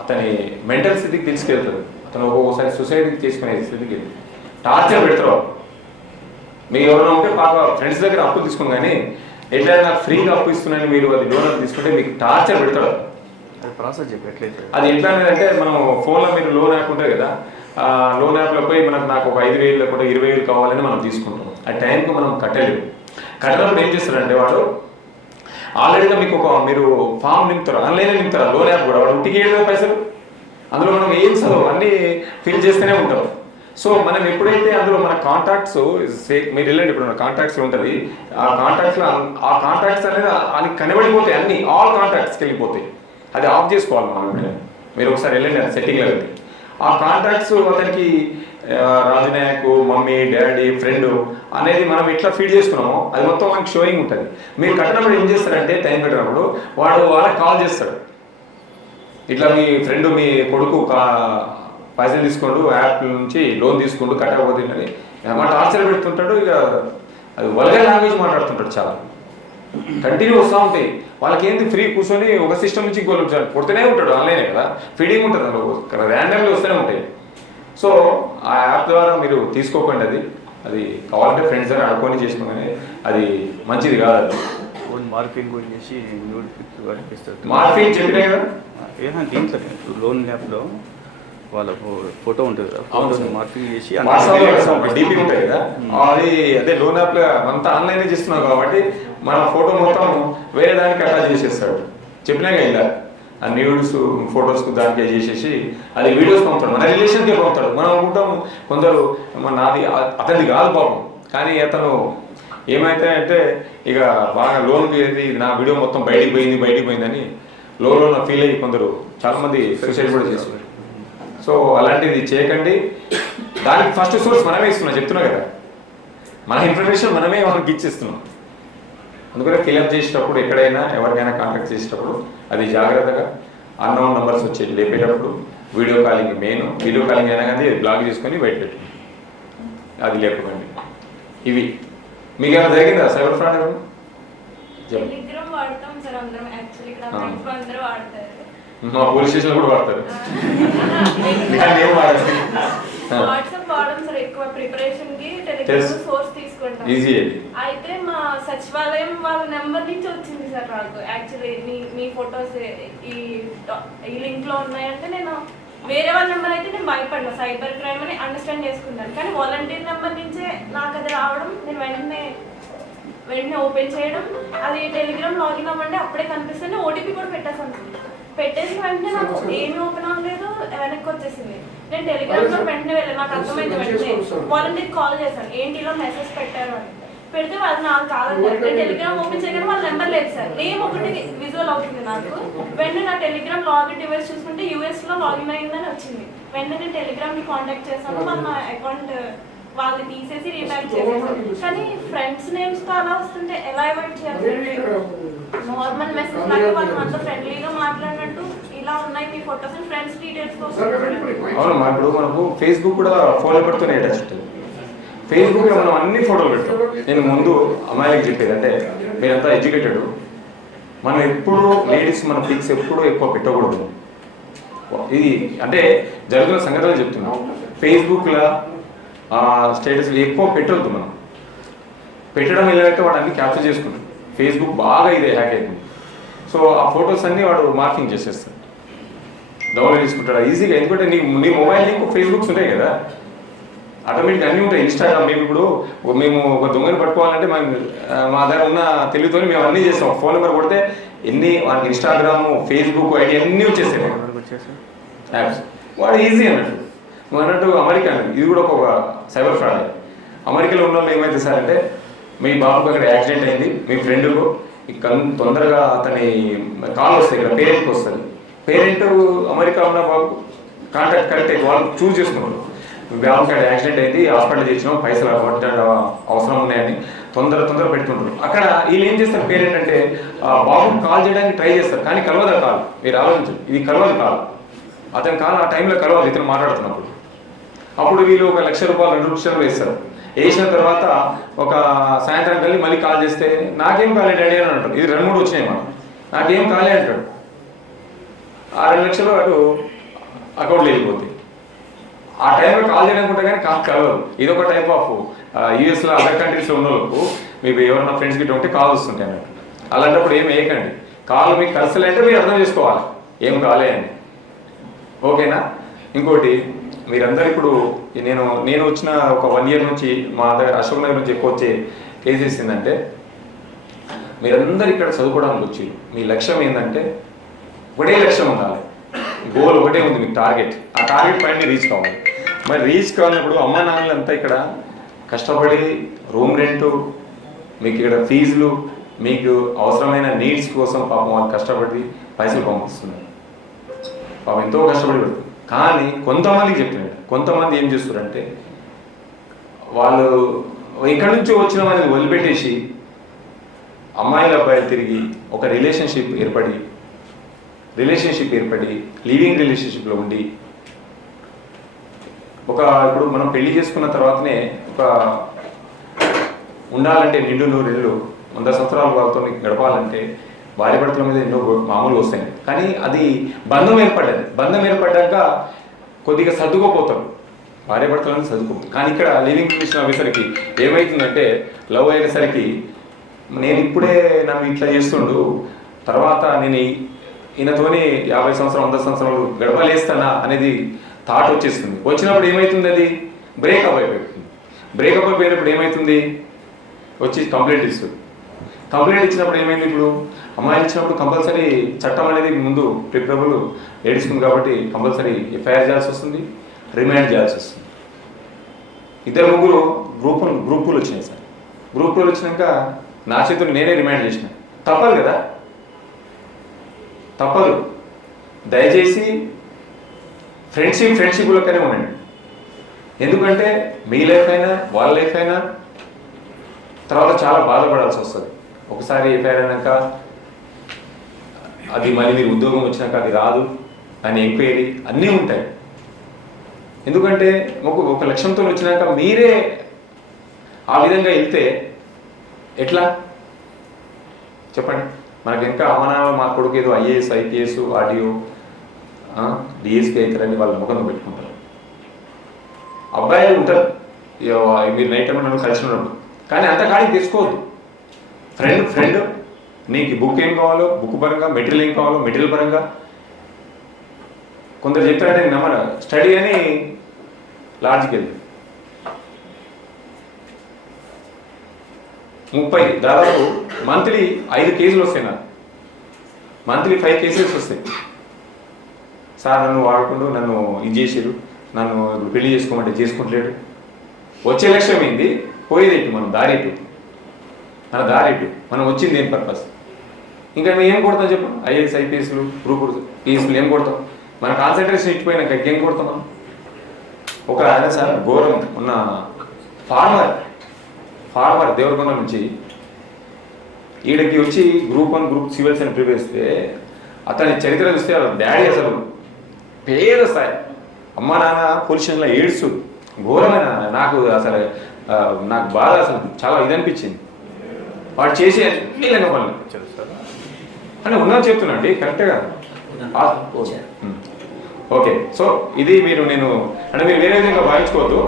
అతని మెంటల్ స్థితికి తీసుకెళ్తారు. అతను ఒక్కొక్కసారి సొసైటీకి తీసుకునే స్థితికి టార్చర్ పెడతారు. మీరు ఎవరైనా ఉంటే పాప ఫ్రెండ్స్ దగ్గర అప్పు తీసుకుని, కానీ ఎట్లయినా నాకు ఫ్రీగా అప్పు ఇస్తున్నాను మీరు అది లోన్ తీసుకుంటే మీకు టార్చర్ పెడతాడు. ప్రాసెస్ చెప్పి ఎట్లయితే అది ఎట్లా అంటే మనం ఫోన్లో మీరు లోన్ యాప్ ఉంటుంది కదా, లోన్ యాప్లో పోయి నాకు ఒక 5,000 లేకపోతే 20,000 కావాలని మనం తీసుకుంటాం. ఆ టైంకి మనం కట్టలేము. కట్టడం ఏం చేస్తారంటే వాడు ఆల్రెడీగా మీకు మీరు ఫామ్ నింపుతారు, ఆన్లైన్లో నింపుతారు. లోన్ యాప్ కూడా వాడు ఇంటికి 7,000 పైసలు. అందులో మనం ఏం చదువు అన్నీ ఫిల్ చేస్తూనే ఉంటాం. సో మనం ఎప్పుడైతే అందులో మన కాంటాక్ట్స్ మీరు వెళ్ళండి, ఇప్పుడు మన కాంటాక్ట్స్ ఉంటుంది. ఆ కాంటాక్ట్స్ అనేది అది కనబడిపోతాయి, అన్ని ఆల్ కాంటాక్ట్స్కి వెళ్ళిపోతాయి. అది ఆఫ్ చేసుకోవాలి మనం. మీరు ఒకసారి వెళ్ళండి అది సెట్టింగ్లో వెళ్ళి ఆ కాంటాక్ట్స్ అతనికి రాజనాయక్, మమ్మీ, డాడీ, ఫ్రెండ్ అనేది మనం ఎట్లా ఫీడ్ చేసుకున్నామో అది మొత్తం మనకి షోయింగ్ ఉంటుంది. మీరు కట్టినప్పుడు ఏం చేస్తారంటే టైం పెట్టినప్పుడు వాళ్ళకి కాల్ చేస్తాడు. ఇట్లా మీ ఫ్రెండ్ మీ కొడుకు పైసలు తీసుకోండు, యాప్ నుంచి లోన్ తీసుకుంటూ కట్టకపోతే అని టార్చర్ పెడుతుంటాడు. ఇక అది వల్గర్ లాంగ్వేజ్ మాట్లాడుతుంటాడు. చాలా కంటిన్యూ వస్తూ ఉంటాయి. వాళ్ళకి ఏంటి ఫ్రీ కూర్చొని ఒక సిస్టమ్ నుంచి ఇంకో కొడుతూనే ఉంటాడు. ఆన్లైనే కదా, ఫీడింగ్ ఉంటుంది, అందులో ర్యాండమ్లీ వస్తూనే ఉంటాయి. సో ఆ యాప్ ద్వారా మీరు తీసుకోకండి. అది కావాలంటే ఫ్రెండ్స్ దగ్గర అడుకొని చేసుకోగానే అది మంచిది కాదు. అది మార్ఫింగ్ చేసి అనిపిస్తుంది. మార్ఫింగ్ చెప్పినా కదా ఏదైనా దీంట్లో లోన్ యాప్లో వాళ్ళ ఫోటో ఉంటుంది కదా, ఫోటోని మార్ఫింగ్ చేసి డీపీ ఉంటుంది కదా, అది అదే లోన్ యాప్లో అంతా ఆన్లైనే చేస్తున్నాం కాబట్టి మన ఫోటో మొత్తం వేరే దానికి అటాచ్ చేసేస్తాడు. చెప్పినా కదా ఆ న్యూడ్స్ ఫొటోస్కు దానికి చేసేసి అది వీడియోస్ పంపుతాడు, మన రిలేషన్కే పంపుతాడు. మనం అనుకుంటాం కొందరు నాది అతనిది కాదు పాపం, కానీ అతను ఏమైతే అంటే ఇక బాగా లోన్కి ఏది నా వీడియో మొత్తం బయటికి పోయిందని లోన్ ఫీల్ అయ్యి కొందరు చాలామంది సూసైడ్ కూడా చేస్తున్నారు. సో అలాంటిది చేయకండి. దానికి ఫస్ట్ సోర్స్ మనమే ఇస్తున్నాం, చెప్తున్నా కదా, మన ఇన్ఫర్మేషన్ మనమే వాళ్ళకి ఇచ్చేస్తున్నాం. అందుకనే ఫిల్అప్ చేసేటప్పుడు ఎక్కడైనా ఎవరికైనా కాంటాక్ట్ చేసేటప్పుడు అది జాగ్రత్తగా అన్నోన్ నంబర్స్ వచ్చి లేపేటప్పుడు video calling main. Video calling అయినా కానీ బ్లాక్ చేసుకొని బయట పెట్టండి, అది లేపకండి. ఇవి మీకు ఏమైనా జరిగిందా సైబర్ ఫ్రాడ్? వాడతాం సార్ అందరం, యాక్చువల్లీ ఇక్కడ అందరూ వాడతారు. మా పోలీస్ స్టేషన్ కూడా వాడతారు. ఇలాంటి ఏం వాడదు. వాట్సాప్ వాడడం సార్ ఎక్కువ ప్రిపరేషన్ కి తెలుసు. టెలిగ్రామ్ సోర్స్ తీసుకుంటాం. ఈజీ అది. అయితే మా సచివాలయం వాళ్ళ నెంబర్ నుంచి వచ్చింది సార్ నాకు. యాక్చువల్లీ మీ ఫొటోస్ ఈ లింక్ లో ఉన్నాయంటే నేను వేరే వాళ్ళ నెంబర్ అయితే నేను భయపడినా, సైబర్ క్రైమ్ అని అండర్స్టాండ్ చేసుకుంటాను. కానీ వాలంటీర్ నెంబర్ నుంచే నాకు అది రావడం, నేను వెంటనే ఓపెన్ చేయడం, అది టెలిగ్రామ్ లాగిన్ అవ్వండి అప్పుడే కనిపిస్తుంది. ఓటీపీ కూడా పెట్టేసాను. పెట్టేసిన వెంటనే నాకు ఏమి ఓపెన్ అవ్వలేదు, వెనక్కి వచ్చేసింది. నేను టెలిగ్రామ్ లో వెంటనే వెళ్ళాను, నాకు అర్థమైంది. వెంటనే వాలంటీర్ కాల్ చేశాను, ఏంటి ఇలా మెసేజ్ పెట్టారు అని. పెడితే వాళ్ళు నాకు కావాలన్నారు. నేను టెలిగ్రామ్ ఓపెన్ చేయగానే వాళ్ళ నెంబర్ లేదు సార్, నేమ్ ఒకటి విజువల్ అవుతుంది నాకు. వెంటనే నా టెలిగ్రామ్ లాగిన్ డివైస్ చూసుకుంటే యూఎస్ లో లాగిన్ అయిందని వచ్చింది. వెంటనే నేను టెలిగ్రామ్ ని కాంటాక్ట్ చేశాను, వాళ్ళ నా అకౌంట్ వాళ్ళు తీసేసి రీబ్యాక్ చేసేసారు. కానీ ఫ్రెండ్స్ నేమ్స్ తో అలా వస్తుంటే ఎలా అవాయిడ్ చేయాలి? నార్మల్ మెసేజ్ లాగా వాళ్ళు అంత ఫ్రెండ్లీగా మాట్లాడినట్టు ఇలా ఉన్నాయి మీ ఫొటోస్ అని ఫ్రెండ్స్ డీటెయిల్స్ కోసం. అవును, ఇప్పుడు మనకు ఫేస్బుక్ కూడా ఫోన్లో పెడుతూనే అటాచ్ ఉంటుంది. ఫేస్బుక్ లో మనం అన్ని ఫోటోలు పెడతాం. నేను ముందు అమ్మాయిలకు చెప్పేది అంటే, మీరంతా ఎడ్యుకేటెడ్, మనం ఎప్పుడు లేడీస్ మన పిక్స్ ఎప్పుడు ఎక్కువ పెట్టకూడదు. ఇది అంటే జరుగుతున్న సంగతులు చెప్తున్నాం. ఫేస్బుక్లో స్టేటస్లు ఎక్కువ పెట్టవద్దు. మనం పెట్టడం ఏదైతే వాడు అన్ని క్యాప్చర్ చేసుకుంటాం. ఫేస్బుక్ బాగా ఇదే హ్యాక్ అయిపోయింది. సో ఆ ఫొటోస్ అన్ని వాడు మార్కింగ్ చేసేస్తాడు, డౌన్లోడ్ చేసుకుంటాడు ఈజీగా. ఎందుకంటే నీ మొబైల్ నీకు ఫేస్బుక్స్ ఉంటాయి కదా, ఆటోమేటిక్గా అన్నీ ఉంటాయి. ఇన్స్టాగ్రామ్ మేము ఒక దొంగని పట్టుకోవాలంటే మా దగ్గర ఉన్న తెలివితో మేము అన్నీ చేస్తాం. ఫోన్ నెంబర్ కొడితే వాడికి ఇన్స్టాగ్రామ్, ఫేస్బుక్ ఐడి అన్నీ వచ్చేసాయి యాప్స్. వాడు ఈజీ అన్నట్టు. నువ్వు అన్నట్టు అమెరికా ఇది కూడా ఒక సైబర్ ఫ్రాడ్. అమెరికాలో ఉన్న వాళ్ళు ఏమైతే సార్ అంటే, మీ బాబుకి అక్కడ యాక్సిడెంట్ అయింది, మీ ఫ్రెండ్కు తొందరగా అతని కాల్ వస్తాయి, ఇక్కడ పేరెంట్కి వస్తుంది. పేరెంట్ అమెరికా ఉన్న బాబు కాంటాక్ట్ కరెక్ట్ అయితే వాళ్ళు చూస్ చేసుకున్నారు. బాబుకి అక్కడ యాక్సిడెంట్ అయింది, హాస్పిటల్ చేసినాం, పైసలు అవసరం ఉన్నాయని తొందర పెడుతుంటారు. అక్కడ వీళ్ళు ఏం చేస్తారు, పేరెంట్ అంటే బాబుకి కాల్ చేయడానికి ట్రై చేస్తారు, కానీ కలవదు కాల్. మీరు ఆలోచించండి, ఇది కలవదు కాల్. అతని కాల్ ఆ టైంలో కలవదు ఇతను మాట్లాడుతున్నప్పుడు. అప్పుడు వీళ్ళు 1,00,000 రూపాయలు 2 లక్షలు వేస్తారు. వేసిన తర్వాత ఒక సాయంత్రం కలిసి మళ్ళీ కాల్ చేస్తే నాకేం కాలే డాడీ అని అంటాడు. ఇది 2-3 వచ్చినాయి, మనం నాకేం కాలే అంటాడు. ఆ 2 లక్షలు అటు అకౌంట్లో వెళ్ళిపోతాయి. ఆ టైంలో కాల్ చేయడానికి కానీ కాల్ కలవదు. ఇది ఒక టైప్ ఆఫ్ యూఎస్లో అదర్ కంట్రీస్లో ఉన్న వాళ్ళకు మీకు ఎవరైనా ఫ్రెండ్స్ గిట్ట ఉంటే కాల్ వస్తుంటాయి అన్నట్టు. అలాంటప్పుడు ఏం వేయకండి. కాల్ మీకు కలిసలేంటే మీరు అర్థం చేసుకోవాలి ఏం కాలే అని. ఓకేనా? ఇంకోటి, మీరందరూ ఇప్పుడు నేను వచ్చిన ఒక 1 year నుంచి మా దగ్గర అశోక్ నగర్ నుంచి ఎక్కువ వచ్చే కేసెస్ ఏంటంటే, మీరందరూ ఇక్కడ చదువుకోవడానికి వచ్చి మీ లక్ష్యం ఏంటంటే ఒకటే లక్ష్యం ఉండాలి, గోల్ ఒకటే ఉంది మీకు, టార్గెట్. ఆ టార్గెట్ పాయింట్ని రీచ్ కావాలి. మరి రీచ్ కావాలన్నప్పుడు అమ్మ నాన్నలంతా ఇక్కడ కష్టపడి రూమ్ రెంటు, మీకు ఇక్కడ ఫీజులు, మీకు అవసరమైన నీడ్స్ కోసం పాపం వాళ్ళు కష్టపడి పైసలు పంపిస్తున్నారు. పాపం ఎంతో కష్టపడి పెడుతుంది. కానీ కొంతమందికి చెప్తున్నాడు, కొంతమంది ఏం చేస్తారంటే వాళ్ళు ఎక్కడి నుంచో వచ్చిన వాళ్ళని వదిలిపెట్టేసి అమ్మాయిల అబ్బాయిలు తిరిగి ఒక రిలేషన్షిప్ ఏర్పడి లివింగ్ రిలేషన్షిప్లో ఉండి ఇప్పుడు మనం పెళ్లి చేసుకున్న తర్వాతనే ఉండాలంటే నిండు 100 సంవత్సరాలు వాళ్ళతో గడపాలంటే భార్య భర్తల మీద ఎన్నో మామూలు వస్తాయి. కానీ అది బంధం ఏర్పడ్డాక కొద్దిగా సర్దుకోపోతారు, భార్య భర్తలను సర్దుకోపోతారు. కానీ ఇక్కడ లివింగ్ రిలేషన్ అయ్యేసరికి ఏమవుతుందంటే, లవ్ అయ్యేసరికి నేను ఇప్పుడే నన్ను ఇట్లా చేస్తుండు, తర్వాత నేను ఈయనతోని 50 సంవత్సరాలు 100 సంవత్సరాలు గడపలేస్తానా అనేది థాట్ వచ్చేస్తుంది. వచ్చినప్పుడు ఏమవుతుంది, అది బ్రేకప్ అయిపోతుంది. బ్రేకప్ అయిపోయినప్పుడు ఏమవుతుంది, వచ్చి కంప్లైంట్ ఇస్తుంది. కంప్లైంట్ ఇచ్చినప్పుడు ఏమైంది, ఇప్పుడు అమ్మాయిలు ఇచ్చినప్పుడు కంపల్సరీ చట్టం అనేది ముందు ప్రిఫరబుల్ లేడీస్ ఉంది కాబట్టి కంపల్సరీ ఎఫ్ఐఆర్ చేయాల్సి వస్తుంది, రిమాండ్ చేయాల్సి వస్తుంది. 2-3 గ్రూపులు వచ్చినాయి సార్. గ్రూపులు వచ్చినాక నా చేతులు నేనే రిమాండ్ చేసిన. తప్పదు కదా, తప్పదు. దయచేసి ఫ్రెండ్షిప్లకనే ఉండండి. ఎందుకంటే మీ లైఫ్ అయినా వాళ్ళ లైఫ్ అయినా తర్వాత చాలా బాధపడాల్సి వస్తుంది. ఒకసారి ఎఫ్ఐఆర్ అయినాక అది మళ్ళీ మీరు ఉద్యోగం వచ్చినాక అది రాదు, దాని ఎంక్వైరీ అన్నీ ఉంటాయి. ఎందుకంటే ఒక లక్ష్యంతో వచ్చినాక మీరే ఆ విధంగా వెళ్తే ఎట్లా చెప్పండి. మనకి ఇంకా అమ్మనాన్న మా కొడుకు ఏదో IAS IPS ఆడియో డిఎస్పీ అవుతారని వాళ్ళ ముఖంలో పెట్టుకుంటారు. అబ్బాయిలు ఉంటారు, మీరు నైట్ టైం నన్ను కలిసి ఉన్నప్పుడు, కానీ అంత కాడికి తెచ్చుకోవద్దు. ఫ్రెండ్ నీకు బుక్ ఏం కావాలో బుక్ పరంగా, మెటీరియల్ ఏం కావాలో మెటీరియల్ పరంగా. కొందరు చెప్తారంటే నమ్మరు, స్టడీ అని లాడ్జ్కి వెళ్ళి 30 దాదాపు మంత్లీ 5 కేసులు వస్తాయి. నాకు మంత్లీ 5 కేసెస్ వస్తాయి. సార్ నన్ను వాడుకుంటూ నన్ను ఇది చేసారు, నన్ను పెళ్లి చేసుకోమంటే చేసుకుంటలేడు. వచ్చే లక్ష్యం ఏంది, పోయేదేంటి, మనం దారేటు, మన దారేటు, మనం వచ్చింది ఏం పర్పస్. ఇంకా మేము ఏం కొడతాం చెప్పు, ఐఏఎస్ ఐపీఎస్లు గ్రూప్ పిఎస్లు ఏం కొడతాం, మన కాన్సన్ట్రేషన్ ఇచ్చిపోయినాక ఏం కొడతాం మనం. ఒక ఆయన సార్ ఘోరం ఉన్న ఫార్మర్ దేవరకొండ నుంచి ఈడకి వచ్చి గ్రూప్ 1 గ్రూప్ సివిల్స్ అని ప్రిపేర్ చేస్తే అతని చరిత్ర చూస్తే వాళ్ళ డాడీ అసలు పేద స్థాయి, అమ్మ నాన్న పొజిషన్లో ఏడ్సు ఘోరమైన. నాకు అసలు నాకు బాగా అసలు చాలా ఇది అనిపించింది. వాడు చేసే నీళ్ళంగా పనులు అని ఉన్నది చెప్తున్నా అండి, కరెక్ట్గా. ఓకే, సో ఇది నేను అంటే మీరు వేరే విధంగా భావించుకోవద్దు,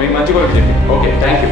మీకు మంచి కొరకు చెప్పి. Okay, thank you.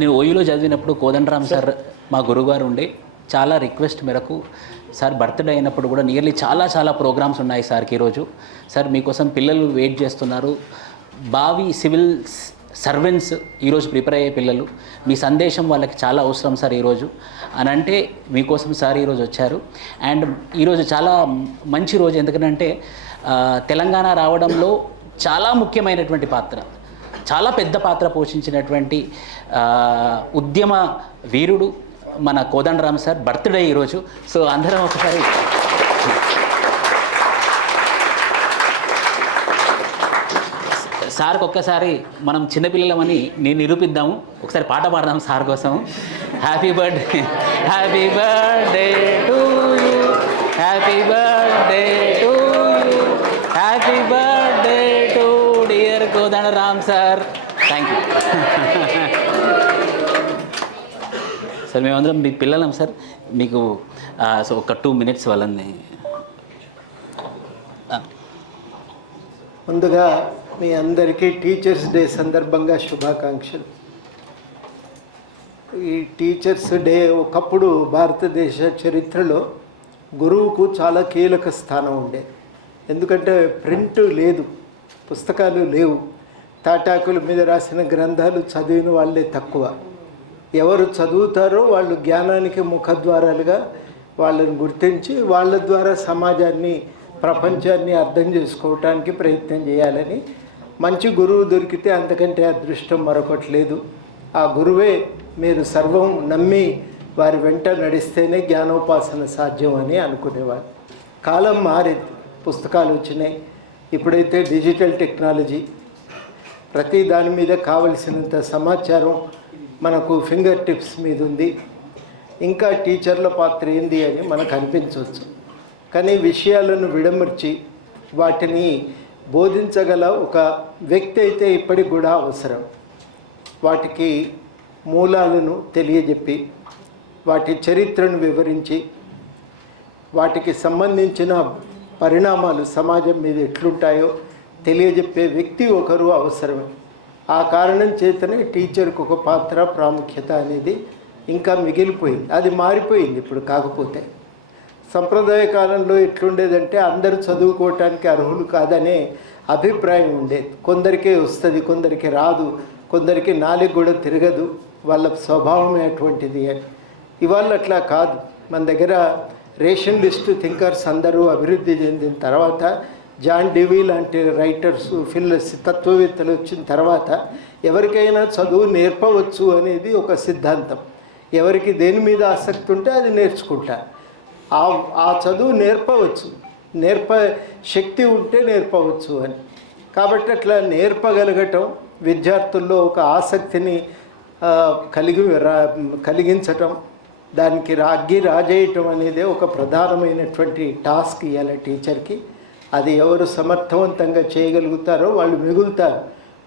నేను ఓయూలో చదివినప్పుడు కోదండరామ్ సార్ మా గురువుగారు ఉండే చాలా రిక్వెస్ట్ మేరకు సార్ బర్త్డే అయినప్పుడు కూడా నియర్లీ చాలా ప్రోగ్రామ్స్ ఉన్నాయి సార్కి ఈరోజు. సార్ మీకోసం పిల్లలు వెయిట్ చేస్తున్నారు, భావి సివిల్ సర్వెంట్స్ ఈరోజు ప్రిపేర్ అయ్యే పిల్లలు, మీ సందేశం వాళ్ళకి చాలా అవసరం సార్ ఈరోజు అని అంటే మీకోసం సార్ ఈరోజు వచ్చారు. అండ్ ఈరోజు చాలా మంచి రోజు, ఎందుకంటే తెలంగాణ రావడంలో చాలా ముఖ్యమైనటువంటి పాత్ర, చాలా పెద్ద పాత్ర పోషించినటువంటి ఉద్యమ వీరుడు మన కోదండరామ్ సార్ బర్త్డే ఈరోజు. సో అందరం ఒకసారి సార్కి ఒక్కసారి మనం చిన్నపిల్లలమని నేను నిరూపిద్దాము, ఒకసారి పాట పాడదాం సార్ కోసం. Happy birthday, happy birthday to you, happy birthday to you, happy birthday to dear Kodandaram sir. Thank you sir. మేమందరం మీ పిల్లలం సార్, మీకు సో ఒక 2 minutes వాళ్ళని. ముందుగా మీ అందరికీ టీచర్స్ డే సందర్భంగా శుభాకాంక్షలు. ఈ టీచర్స్ డే ఒకప్పుడు భారతదేశ చరిత్రలో గురువుకు చాలా కీలక స్థానం ఉండేది. ఎందుకంటే ప్రింట్ లేదు, పుస్తకాలు లేవు, తాటాకుల మీద రాసిన గ్రంథాలు చదివిన వాళ్ళే తక్కువ. ఎవరు చదువుతారో వాళ్ళు జ్ఞానానికి ముఖద్వారాలుగా వాళ్ళని గుర్తించి వాళ్ళ ద్వారా సమాజాన్ని, ప్రపంచాన్ని అర్థం చేసుకోవటానికి ప్రయత్నం చేయాలని. మంచి గురువు దొరికితే అంతకంటే అదృష్టం మరొకటి లేదు. ఆ గురువే మీరు సర్వం నమ్మి వారి వెంట నడిస్తేనే జ్ఞానోపాసన సాధ్యం అని అనుకునేవాడు. కాలం మారింది, పుస్తకాలు వచ్చినాయి, ఇప్పుడైతే డిజిటల్ టెక్నాలజీ, ప్రతి దాని మీద కావలసినంత సమాచారం మనకు ఫింగర్ టిప్స్ మీద ఉంది. ఇంకా టీచర్ల పాత్ర ఏంది అని మనకు అనిపించవచ్చు, కానీ విషయాలను విడమర్చి వాటిని బోధించగల ఒక వ్యక్తి అయితే ఇప్పటికి కూడా అవసరం. వాటికి మూలాలను తెలియజెప్పి, వాటి చరిత్రను వివరించి, వాటికి సంబంధించిన పరిణామాలు సమాజం మీద ఎట్లుంటాయో తెలియజెప్పే వ్యక్తి ఒకరు అవసరమే. ఆ కారణం చేతనే టీచర్కి ఒక పాత్ర, ప్రాముఖ్యత అనేది ఇంకా మిగిలిపోయింది. అది మారిపోయింది ఇప్పుడు. కాకపోతే సంప్రదాయ కాలంలో ఎట్లుండేదంటే అందరూ చదువుకోవటానికి అర్హులు కాదనే అభిప్రాయం ఉండేది. కొందరికే వస్తుంది, కొందరికి రాదు, కొందరికి నాలుగు కూడా తిరగదు, వాళ్ళ స్వభావమే అటువంటిది అని. ఇవాళ అట్లా కాదు. మన దగ్గర రేషనలిస్ట్ థింకర్స్ అందరూ అభివృద్ధి చెందిన తర్వాత, జాన్ డివీ లాంటి రైటర్స్, తత్వవేత్తలు వచ్చిన తర్వాత ఎవరికైనా చదువు నేర్పవచ్చు అనేది ఒక సిద్ధాంతం. ఎవరికి దేని మీద ఆసక్తి ఉంటే అది నేర్చుకుంటారు. ఆ చదువు నేర్పవచ్చు, శక్తి ఉంటే నేర్పవచ్చు అని. కాబట్టి అట్లా నేర్పగలగటం, విద్యార్థుల్లో ఒక ఆసక్తిని కలిగించటం, దానికి రాజేయటం అనేది ఒక ప్రధానమైనటువంటి టాస్క్ ఇవాళ టీచర్కి. అది ఎవరు సమర్థవంతంగా చేయగలుగుతారో వాళ్ళు మిగులుతారు.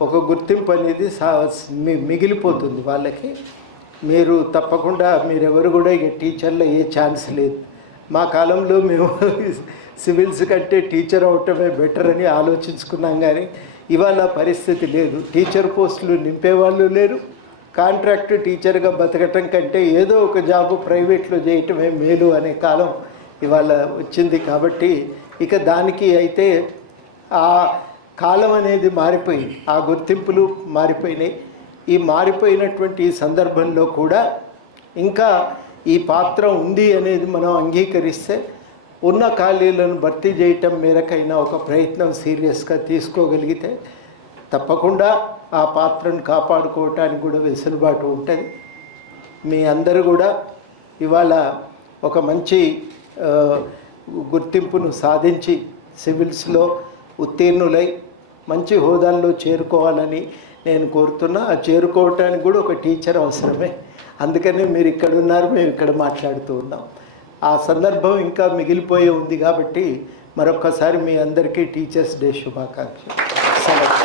ఒక గుర్తింపు అనేది మిగిలిపోతుంది వాళ్ళకి. మీరు తప్పకుండా మీరెవరు కూడా ఇక టీచర్లో ఏ ఛాన్స్ లేదు. మా కాలంలో మేము సివిల్స్ కంటే టీచర్ అవటమే బెటర్ అని ఆలోచించుకున్నాం, కానీ ఇవాళ పరిస్థితి లేదు. టీచర్ పోస్టులు నింపేవాళ్ళు లేరు. కాంట్రాక్ట్ టీచర్గా బతకటం కంటే ఏదో ఒక జాబు ప్రైవేట్లో చేయటమే మేలు అనే కాలం ఇవాళ వచ్చింది. కాబట్టి ఇక దానికి అయితే ఆ కాలం అనేది మారిపోయింది, ఆ గుర్తింపులు మారిపోయినాయి. ఈ మారిపోయినటువంటి ఈ సందర్భంలో కూడా ఇంకా ఈ పాత్ర ఉంది అనేది మనం అంగీకరిస్తే ఉన్న ఖాళీలను భర్తీ చేయటం మేరకైనా ఒక ప్రయత్నం సీరియస్గా తీసుకోగలిగితే తప్పకుండా ఆ పాత్రను కాపాడుకోవటానికి కూడా వెసులుబాటు ఉంటుంది. మీ అందరూ కూడా ఇవాళ ఒక మంచి గుర్తింపును సాధించి సివిల్స్లో ఉత్తీర్ణులై మంచి హోదాల్లో చేరుకోవాలని నేను కోరుతున్నా. ఆ చేరుకోవటానికి కూడా ఒక టీచర్ అవసరమే. అందుకనే మీరు ఇక్కడ ఉన్నారు, మేము ఇక్కడ మాట్లాడుతూ ఉన్నాం. ఆ సందర్భం ఇంకా మిగిలిపోయే ఉంది కాబట్టి మరొకసారి మీ అందరికీ టీచర్స్ డే శుభాకాంక్షలు. సెలవు.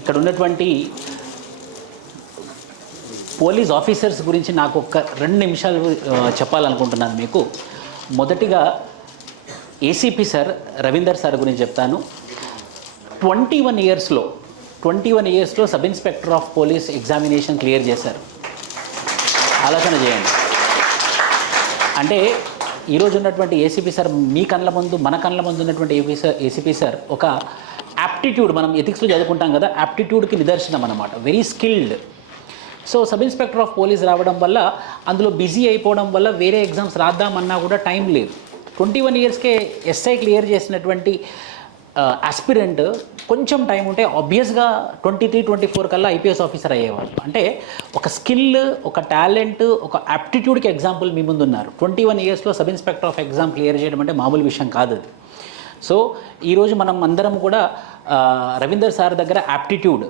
ఇక్కడ ఉన్నటువంటి పోలీస్ ఆఫీసర్స్ గురించి నాకు ఒక 2 నిమిషాలు చెప్పాలనుకుంటున్నాను మీకు. మొదటిగా ఏసీపీ సార్ రవీందర్ సార్ గురించి చెప్తాను. 21 ఇయర్స్లో sub inspector of police examination clear చేశారు. ఆలోచన చేయండి. అంటే ఈరోజు ఉన్నటువంటి ఏసీపీ సార్ మీ కళ్ళ ముందు, మన కళ్ళ ముందు ఉన్నటువంటి ఏసీపీ సార్ ఒక యాప్టిట్యూడ్, మనం ఎథిక్స్లో చదువుకుంటాం కదా, యాప్టిట్యూడ్కి నిదర్శనం అన్నమాట. Very skilled. So sub inspector of police రావడం వల్ల, అందులో బిజీ అయిపోవడం వల్ల వేరే ఎగ్జామ్స్ రాద్దామన్నా కూడా టైం లేదు. 21 ఇయర్స్కే ఎస్ఐ క్లియర్ చేసినటువంటి ఆస్పిరెంట్ కొంచెం టైం ఉంటే ఆబ్వియస్గా 23-24 కల్లా ఐపీఎస్ ఆఫీసర్ అయ్యేవాళ్ళు. అంటే ఒక స్కిల్, ఒక టాలెంట్, ఒక యాప్టిట్యూడ్కి ఎగ్జాంపుల్ మీ ముందు ఉన్నారు. 21 ఇయర్స్లో sub inspector of exam clear చేయడం అంటే మామూలు విషయం కాదు అది. సో ఈరోజు మనం అందరం కూడా రవీందర్ సార్ దగ్గర aptitude,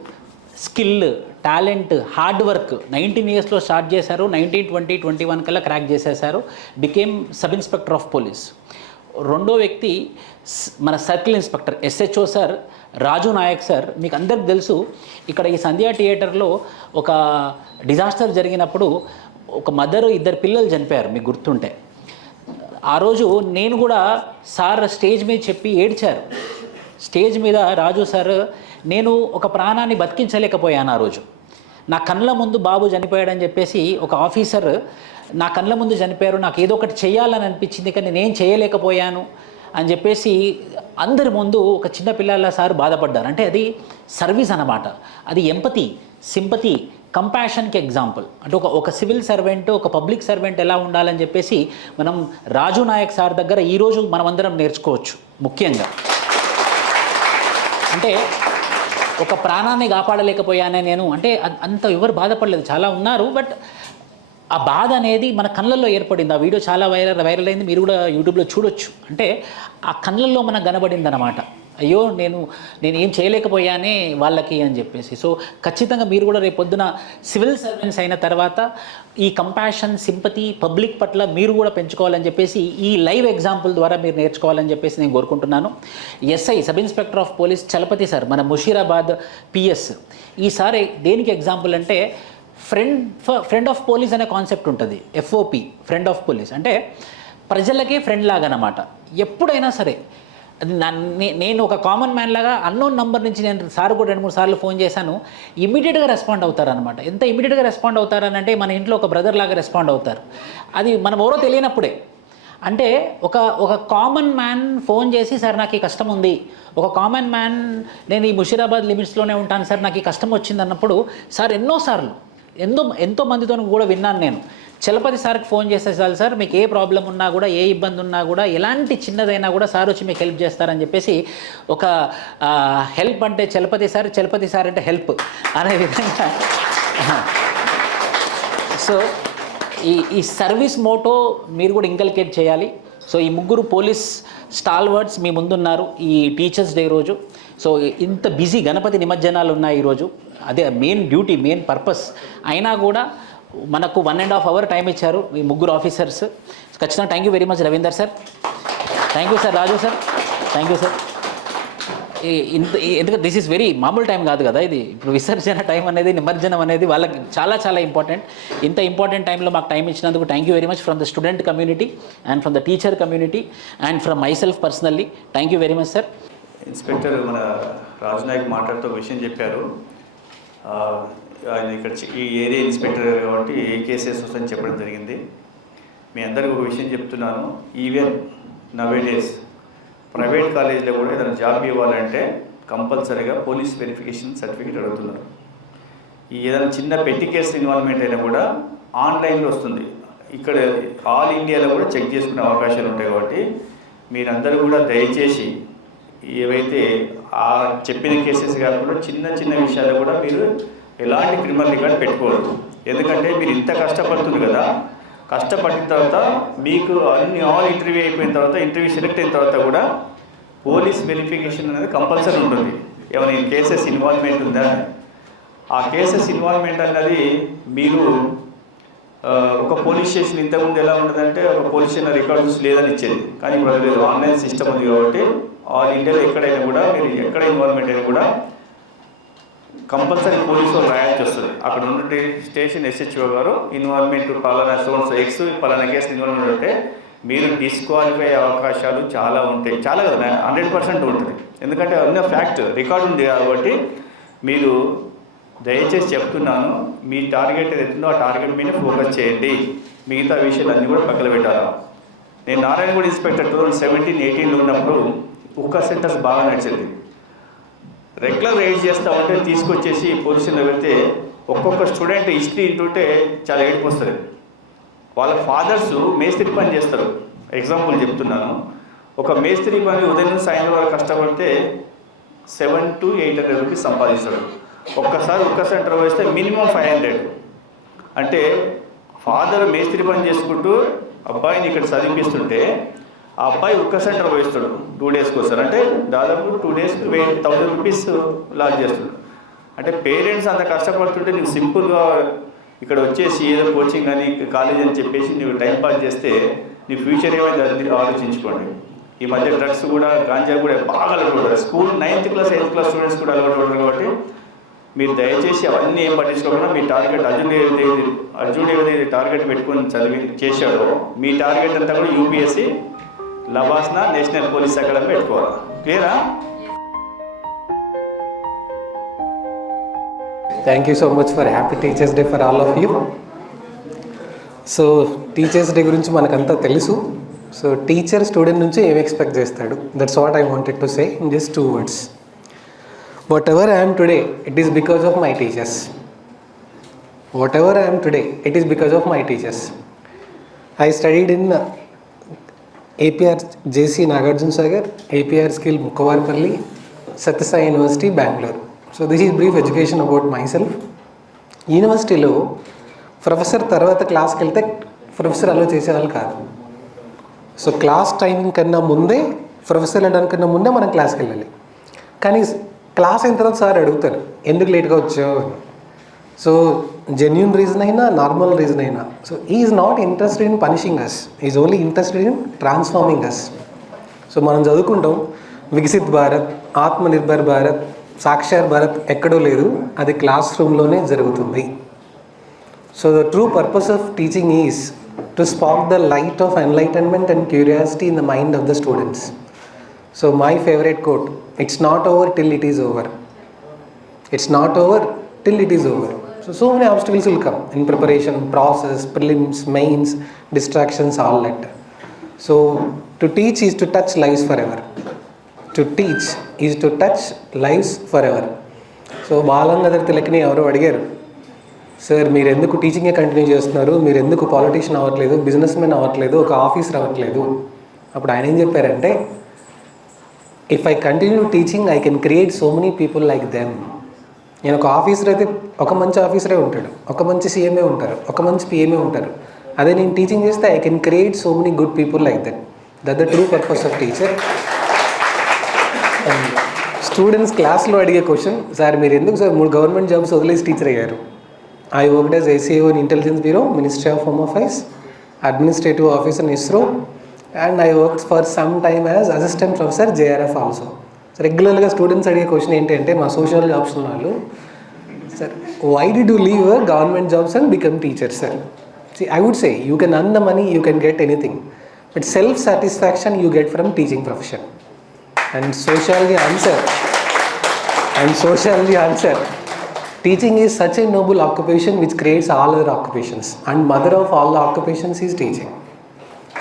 skill, talent, hard work 19 ఇయర్స్లో స్టార్ట్ చేశారు. 19, 20, 21 కల్లా క్రాక్ చేసేసారు. Became sub inspector of police. రెండో వ్యక్తి మన సర్కిల్ ఇన్స్పెక్టర్ ఎస్హెచ్ఓ సార్ రాజు నాయక్ సార్. మీకు అందరికి తెలుసు, ఇక్కడ ఈ సంధ్యా థియేటర్లో ఒక డిజాస్టర్ జరిగినప్పుడు ఒక మదర్, 2 పిల్లలు చనిపోయారు, మీకు గుర్తుంటే. ఆ రోజు నేను కూడా సార్ స్టేజ్ మీద చెప్పి ఏడ్చారు. స్టేజ్ మీద రాజు సార్, నేను ఒక ప్రాణాన్ని బతికించలేకపోయాను ఆ రోజు. నా కళ్ళ ముందు బాబు చనిపోయాడని చెప్పేసి ఒక ఆఫీసర్ నా కళ్ళ ముందు చనిపోయారు, నాకు ఏదో ఒకటి చేయాలని అనిపించింది కానీ నేను చేయలేకపోయాను అని చెప్పేసి అందరి ముందు ఒక చిన్న పిల్లల సార్ బాధపడ్డారు. అంటే అది సర్వీస్ అన్నమాట. అది ఎంపతి, సింపతి, కంపాషన్కి ఎగ్జాంపుల్. అంటే ఒక సివిల్ సర్వెంట్, ఒక పబ్లిక్ సర్వెంట్ ఎలా ఉండాలని చెప్పేసి మనం రాజు నాయక్ సార్ దగ్గర ఈరోజు మనమందరం నేర్చుకోవచ్చు. ముఖ్యంగా అంటే ఒక ప్రాణాన్ని కాపాడలేకపోయానే నేను అంటే అంత ఎవరు బాధపడలేదు, చాలా ఉన్నారు. బట్ ఆ బాధ అనేది మన కళ్ళల్లో ఏర్పడింది. ఆ వీడియో చాలా వైరల్ అయింది, మీరు కూడా యూట్యూబ్లో చూడొచ్చు. అంటే ఆ కళ్ళల్లో మనకు కనబడింది అన్నమాట. అయ్యో నేను ఏం చేయలేకపోయానే వాళ్ళకి అని చెప్పేసి. సో ఖచ్చితంగా మీరు కూడా రేపు పొద్దున సివిల్ సర్వెంట్స్ అయిన తర్వాత ఈ కంపాషన్, సింపతి పబ్లిక్ పట్ల మీరు కూడా పెంచుకోవాలని చెప్పేసి ఈ లైవ్ ఎగ్జాంపుల్ ద్వారా మీరు నేర్చుకోవాలని చెప్పేసి నేను కోరుకుంటున్నాను. SI sub inspector of police Chalapathi sir, మన ముషీరాబాద్ పిఎస్. ఈసారి దేనికి ఎగ్జాంపుల్ అంటే ఫ్రెండ్ ఆఫ్ పోలీస్ అనే కాన్సెప్ట్ ఉంటుంది. FOP, friend of police. అంటే ప్రజలకే ఫ్రెండ్ లాగా అన్నమాట. ఎప్పుడైనా సరే అది నేను ఒక కామన్ మ్యాన్ లాగా అన్నోన్ నంబర్ నుంచి నేను సార్ కూడా 2-3 సార్లు ఫోన్ చేశాను. ఇమీడియట్గా రెస్పాండ్ అవుతారనమాట. ఎంత ఇమీడియట్గా రెస్పాండ్ అవుతారనంటే మన ఇంట్లో ఒక బ్రదర్ లాగా రెస్పాండ్ అవుతారు. అది మనం ఎవరో తెలియనప్పుడే. అంటే ఒక కామన్ మ్యాన్ ఫోన్ చేసి సార్ నాకు ఈ కష్టం ఉంది, ఒక కామన్ మ్యాన్ నేను ఈ ముషీరాబాద్ లిమిట్స్లోనే ఉంటాను సార్ నాకు ఈ కష్టం వచ్చింది అన్నప్పుడు సార్ ఎన్నోసార్లు ఎంతో మందితో కూడా విన్నాను నేను. చలపతి సార్కి ఫోన్ చేస్తే చాలు సార్ మీకు ఏ ప్రాబ్లం ఉన్నా కూడా ఏ ఇబ్బంది ఉన్నా కూడా ఎలాంటి చిన్నదైనా కూడా సార్ వచ్చి మీకు హెల్ప్ చేస్తారని చెప్పేసి ఒక హెల్ప్ అంటే చలపతి సార్ అంటే హెల్ప్ అనే విధంగా. సో ఈ సర్వీస్ మోటో మీరు కూడా ఇంకల్కేట్ చేయాలి. సో ఈ ముగ్గురు పోలీస్ స్టాల్వర్డ్స్ మీ ముందున్నారు ఈ టీచర్స్ డే రోజు. సో ఇంత బిజీ గణపతి నిమజ్జనాలు ఉన్నాయి ఈరోజు, అదే మెయిన్ డ్యూటీ, మెయిన్ పర్పస్. అయినా కూడా మనకు 1.5 hour టైం ఇచ్చారు ఈ ముగ్గురు ఆఫీసర్స్. ఖచ్చితంగా thank you very much Ravinder sir, thank you sir, Raju sir, thank you sir. ఎందుకంటే దిస్ ఈస్ వెరీ మామూలు టైం కాదు కదా ఇది. ఇప్పుడు విసర్జన టైం అనేది, నిమజ్జనం అనేది వాళ్ళకి చాలా చాలా ఇంపార్టెంట్. ఇంత ఇంపార్టెంట్ టైంలో మాకు టైం ఇచ్చినందుకు thank you very much from the student community and from the teacher community and from my self personally. Thank you very much sir. Inspector మన రాజు నాయక్ మాట్లాడుతూ విషయం చెప్పారు. ఆయన ఇక్కడ ఈ ఏరియా ఇన్స్పెక్టర్ కాబట్టి ఏ కేసెస్ వస్తుందని చెప్పడం జరిగింది. మీ అందరికీ ఒక విషయం చెప్తున్నాను, ఈవెన్ నవేడేస్ ప్రైవేట్ కాలేజీలో కూడా ఏదైనా జాబ్ ఇవ్వాలంటే కంపల్సరీగా పోలీస్ వెరిఫికేషన్ సర్టిఫికేట్ అడుగుతున్నారు. ఈ ఏదైనా చిన్న పెట్టి కేసు ఇన్వాల్వ్మెంట్ అయినా కూడా ఆన్లైన్లో వస్తుంది. ఇక్కడ ఆల్ ఇండియాలో కూడా చెక్ చేసుకునే అవకాశాలు ఉంటాయి. కాబట్టి మీరందరూ కూడా దయచేసి ఏవైతే ఆ చెప్పిన కేసెస్ కాకుండా చిన్న చిన్న విషయాలు కూడా మీరు ఎలాంటి క్రిమినల్ రికార్డ్ పెట్టుకోవద్దు. ఎందుకంటే మీరు ఇంత కష్టపడుతుంది కదా, కష్టపడిన తర్వాత మీకు ఆల్ ఇంటర్వ్యూ అయిపోయిన తర్వాత, ఇంటర్వ్యూ సెలెక్ట్ అయిన తర్వాత కూడా పోలీస్ వెరిఫికేషన్ అనేది కంపల్సరీ ఉంటుంది. ఏమైనా ఈ కేసెస్ ఇన్వాల్వ్మెంట్ ఉందా, ఆ కేసెస్ ఇన్వాల్వ్మెంట్ అన్నది మీరు ఒక పోలీస్ స్టేషన్ ఇంతకుముందు ఎలా ఉంటుందంటే ఒక పోలీస్ స్టేషన్ రికార్డ్స్ లేదని ఇచ్చేది. కానీ ఇప్పుడు లేదు, ఆన్లైన్ సిస్టమ్ ఉంది కాబట్టి ఆల్ ఇండియాలో ఎక్కడైనా కూడా మీరు ఎక్కడ ఇన్వాల్వ్మెంట్ అయినా కూడా కంపల్సరీ పోలీసు వాళ్ళు రాయాల్సి వస్తుంది. అక్కడ ఉన్న స్టేషన్ SHO గారు ఇన్వాల్వ్మెంట్ పలానా సోన్స్ ఎక్స్ పలానా కేసు ఇన్వాల్వ్మెంట్ ఉంటే మీరు డిస్క్వాలిఫై అయ్యే అవకాశాలు చాలా ఉంటాయి. చాలా కదా, 100% ఉంటుంది. ఎందుకంటే అన్న ఫ్యాక్ట్ రికార్డు ఉంది కాబట్టి మీరు దయచేసి చెప్తున్నాను, మీ టార్గెట్ ఏదైతుందో ఆ టార్గెట్ మీద ఫోకస్ చేయండి. మిగతా విషయాలు అన్నీ కూడా పక్కన పెట్టాలి. నేను నారాయణగూడ ఇన్స్పెక్టర్ 2017-18 ఉన్నప్పుడు ఉక్కా సెంటర్స్ బాగా నడిచింది. రెగ్యులర్ రైడ్ చేస్తూ ఉంటే తీసుకొచ్చేసి పొజిషన్లో పెడితే ఒక్కొక్క స్టూడెంట్ హిస్టరీ ఇంటుంటే చాలా ఏడుపు వస్తుంది. వాళ్ళ ఫాదర్స్ మేస్త్రి పని చేస్తారు. ఎగ్జాంపుల్ చెప్తున్నాను, ఒక మేస్త్రి పని ఉదయం నుంచి సాయంత్రం వరకు కష్టపడితే 700 to 800 రూపీస్ సంపాదిస్తాడు. ఒక్కసారి ఉక్కా సెంటర్ వేస్తే మినిమం 500. అంటే ఫాదర్ మేస్త్రి పని చేసుకుంటూ అబ్బాయిని ఇక్కడ చదివిపిస్తుంటే ఆ అబ్బాయి ఉక్కా సెంటర్ వేస్తాడు 2 daysకి వస్తారు. అంటే దాదాపు 2 daysకి 1000 రూపీస్ లాస్ చేస్తాడు. అంటే పేరెంట్స్ అంత కష్టపడుతుంటే నీకు సింపుల్గా ఇక్కడ వచ్చేసి ఏదో కోచింగ్ అని కాలేజ్ అని చెప్పేసి నువ్వు టైం పాస్ చేస్తే నీ ఫ్యూచర్ ఏమైంది ఆలోచించుకోండి. ఈ మధ్య డ్రగ్స్ కూడా, గాంజా కూడా బాగా అలవాటు పడతారు. School 9th class 8th class students కూడా అలవాటు పడతారు. కాబట్టి మీరు దయచేసి అవన్నీ ఏం పట్టించుకోకుండా మీ టార్గెట్ అర్జున్ ఏదైతే టార్గెట్ పెట్టుకొని చేశాడో మీ టార్గెట్ అంతా కూడా UPSC లబాస్నా నేషనల్ పోలీస్ అకాడమీ పెట్టుకోవాలి. క్లియరా? Thank you so much for Happy Teachers Day for all of you. So teachers day గురించి మనకంతా తెలుసు. సో టీచర్ స్టూడెంట్ నుంచి ఏం ఎక్స్పెక్ట్ చేస్తాడు, that's what I wanted to say in just 2 words. Whatever I am today, it is because of my teachers. Whatever I am today, it is because of my teachers. I studied in APR JC Nagarjuna Sagar, APR Skill Mukavarpalli, Satya Sai University, Bangalore. So this is brief education about myself. యూనివర్సిటీలో professor తర్వాత క్లాస్కి వెళ్తే professor అలో చేసేవాళ్ళు కాదు. So class timing కన్నా ముందే, professor వెళ్ళడానికన్నా ముందే మనం క్లాస్కి వెళ్ళాలి. కానీ క్లాస్ అయిన తర్వాత సార్ అడుగుతారు ఎందుకు లేట్గా వచ్చావు అని. సో జెన్యూన్ రీజన్ అయినా, నార్మల్ రీజన్ అయినా, so is not interested in punishing us, is only interested in transforming us. So మనం చదువుకుంటాం వికసిత్ భారత్, ఆత్మనిర్భర్ భారత్, సాక్షార్ భారత్ ఎక్కడో లేదు, అది క్లాస్ రూమ్లోనే జరుగుతుంది. So the true purpose of teaching is to spark the light of enlightenment and curiosity in the mind of the students. So my favorite quote, it's not over till it is over. It's not over till it is over. So many obstacles will come in preparation, process, prelims, mains, distractions, all that. So to teach is to touch lives forever. To teach is to touch lives forever. So బాలంగదర్ తిలక్ని ఎవరో అడిగారు, sir మీరు ఎందుకు టీచింగే continue చేస్తున్నారు, మీరు ఎందుకు politician అవ్వట్లేదు, business man అవ్వట్లేదు, ఒక ఆఫీసర్ అవ్వట్లేదు. అప్పుడు ఆయన ఏం చెప్పారంటే, if I continue teaching I can create so many people like them. నేను ఒక ఆఫీసర్ అయితే ఒక మంచి ఆఫీసరే ఉంటాడు, ఒక మంచి సీఎంఏ ఉంటారు, ఒక మంచి పిఎంఏ ఉంటారు. అదే నేను టీచింగ్ చేస్తే I can create so many good people like that. That the true purpose of teacher. Students క్లాస్లో అడిగే క్వశ్చన్, సార్ మీరు ఎందుకు సార్ 3 గవర్నమెంట్ జాబ్స్ వదిలేసి టీచర్ అయ్యారు? I worked as ACO in Intelligence Bureau, Ministry of Home Affairs, Administrative Officer in ISRO, and I worked for some time as Assistant Professor JRF also. So రెగ్యులర్గా students అడిగే question ఏంటంటే మా social jobs ఉన్న వాళ్ళు, sir why did you leave government jobs and become teacher sir? See, I would say you can earn the money, you can get anything, but self-satisfaction you get from teaching profession. And socially answer, teaching is such a noble occupation which creates all other occupations, and mother of all the occupations is teaching.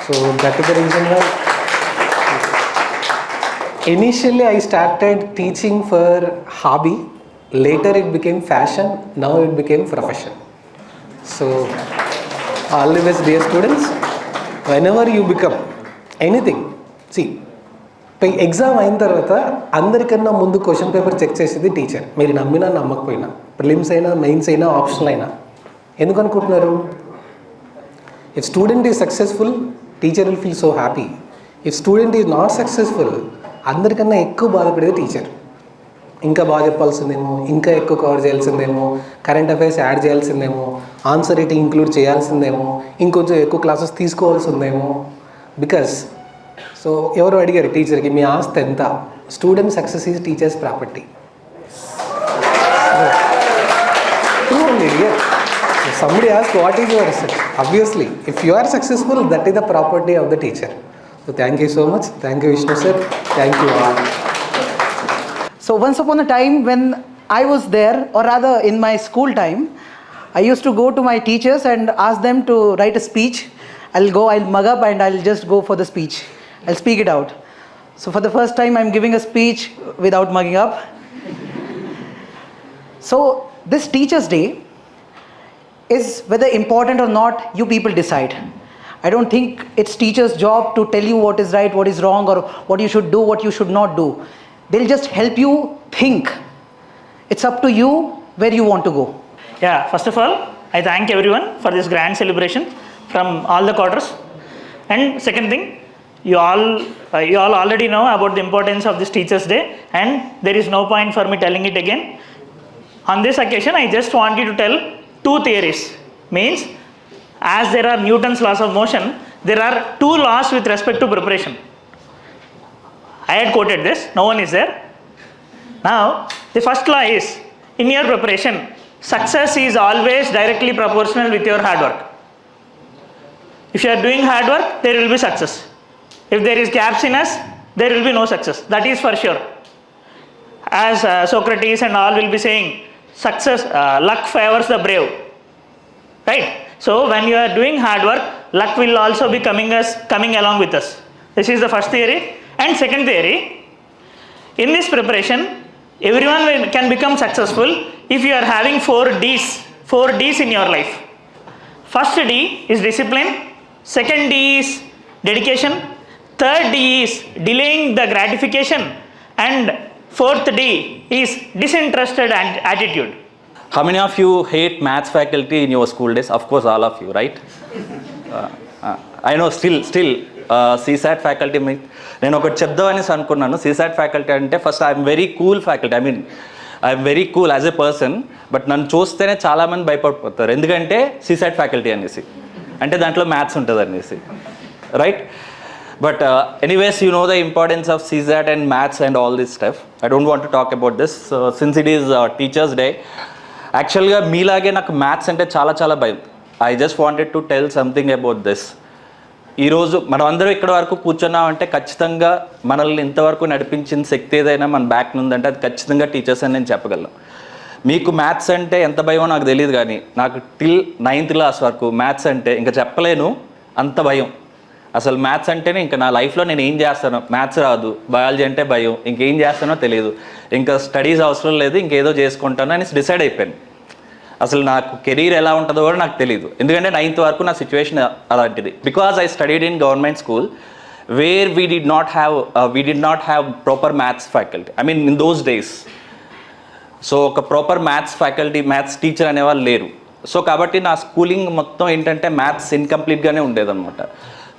So that is the reason why initially I started teaching for hobby, later it became fashion, now it became profession. So all the best dear students, whenever you become anything, see, exam అయిన తర్వాత అందరికన్నా ముందు question paper check చేసేది teacher. మీరు నమ్మినా నమ్మకపోయినా, prelims అయినా mains అయినా ఆప్షనల్ అయినా. ఎందుకు అనుకుంటున్నారు? If student is successful, teacher will feel so happy. If student is not successful, అందరికన్నా ఎక్కువ బాధపడేది టీచర్. ఇంకా బాగా చెప్పాల్సిందేమో, ఇంకా ఎక్కువ కవర్ చేయాల్సిందేమో, కరెంట్ అఫైర్స్ యాడ్ చేయాల్సిందేమో, ఆన్సర్ రైటింగ్ ఇంక్లూడ్ చేయాల్సిందేమో, ఇంకొంచెం ఎక్కువ క్లాసెస్ తీసుకోవాల్సిందేమో. బికాస్ సో ఎవరు అడిగారు టీచర్కి మీ ఆస్తి ఎంత? Student success is teachers property. Somebody asked what is your research? Obviously, if you are successful, that is the property of the teacher. So thank you so much. Thank you Vishnu sir. Thank you all. So once upon a time when I was there, or rather in my school time, I used to go to my teachers and ask them to write a speech. I'll mug up and I'll just go for the speech. I'll speak it out. So for the first time I'm giving a speech without mugging up. So this Teachers' Day is whether important or not, you people decide. I don't think it's teachers' job to tell you what is right, what is wrong, or what you should do, what you should not do. They'll just help you think. It's up to you where you want to go. Yeah, first of all, I thank everyone for this grand celebration from all the quarters. And second thing, you all already know about the importance of this Teachers' Day, and there is no point for me telling it again. On this occasion, I just want you to tell 2 theories. Means, as there are Newton's laws of motion, there are 2 laws with respect to preparation. I had quoted this, no one is there. Now, the first law is, in your preparation, success is always directly proportional with your hard work. If you are doing hard work, there will be success. If there is gaps in us, there will be no success. That is for sure. As Socrates and all will be saying, success, luck favors the brave. Right? So when you are doing hard work, luck will also be coming along with us. This is the first theory. And second theory, in this preparation, everyone can become successful if you are having 4 Ds in your life. First D is discipline, second D is dedication, third D is delaying the gratification, and fourth D is disinterested attitude. How many of you hate maths faculty in your school days? Of course, all of you, right? I know still CSAT faculty, నేను ఒకటి చెప్దామనేసి అనుకున్నాను. CSAT faculty అంటే first I'm very cool faculty. I'm very cool as a person, but నన్ను చూస్తేనే చాలామంది భయపడిపోతారు. ఎందుకంటే CSAT faculty అనేసి, అంటే దాంట్లో మ్యాథ్స్ ఉంటుంది అనేసి, right? But anyways, you know the importance of CSAT and maths and all this stuff. I don't want to talk about this since it is Teachers' Day. Actually, మీలాగే నాకు maths అంటే చాలా భయం. I just wanted to tell something about this. ఈరోజు మనం అందరం ఇక్కడ వరకు కూర్చున్నామంటే ఖచ్చితంగా మనల్ని ఇంతవరకు నడిపించిన శక్తి ఏదైనా మన బ్యాక్ ఉందంటే అది ఖచ్చితంగా టీచర్స్ అని నేను చెప్పగలను. మీకు మ్యాథ్స్ అంటే ఎంత భయమో నాకు తెలియదు, కానీ నాకు టిల్ 9th క్లాస్ వరకు మ్యాథ్స్ అంటే ఇంకా చెప్పలేను, అంత భయం. అసలు మ్యాథ్స్ అంటేనే ఇంకా నా లైఫ్లో నేను ఏం చేస్తానో, మ్యాథ్స్ రాదు, బయాలజీ అంటే భయం, ఇంకేం చేస్తానో తెలియదు, ఇంకా స్టడీస్ అవసరం లేదు, ఇంకేదో చేసుకుంటాను అని డిసైడ్ అయిపోయాను. అసలు నాకు కెరీర్ ఎలా ఉంటుందో కూడా నాకు తెలియదు, ఎందుకంటే 9th వరకు నా సిచ్యువేషన్ అలాంటిది. Because I studied in government school where we did not have proper maths faculty, I mean in those days. So ఒక proper maths faculty, maths teacher అనేవాళ్ళు లేరు. సో కాబట్టి నా స్కూలింగ్ మొత్తం ఏంటంటే మ్యాథ్స్ ఇన్కంప్లీట్గానే ఉండేదన్నమాట.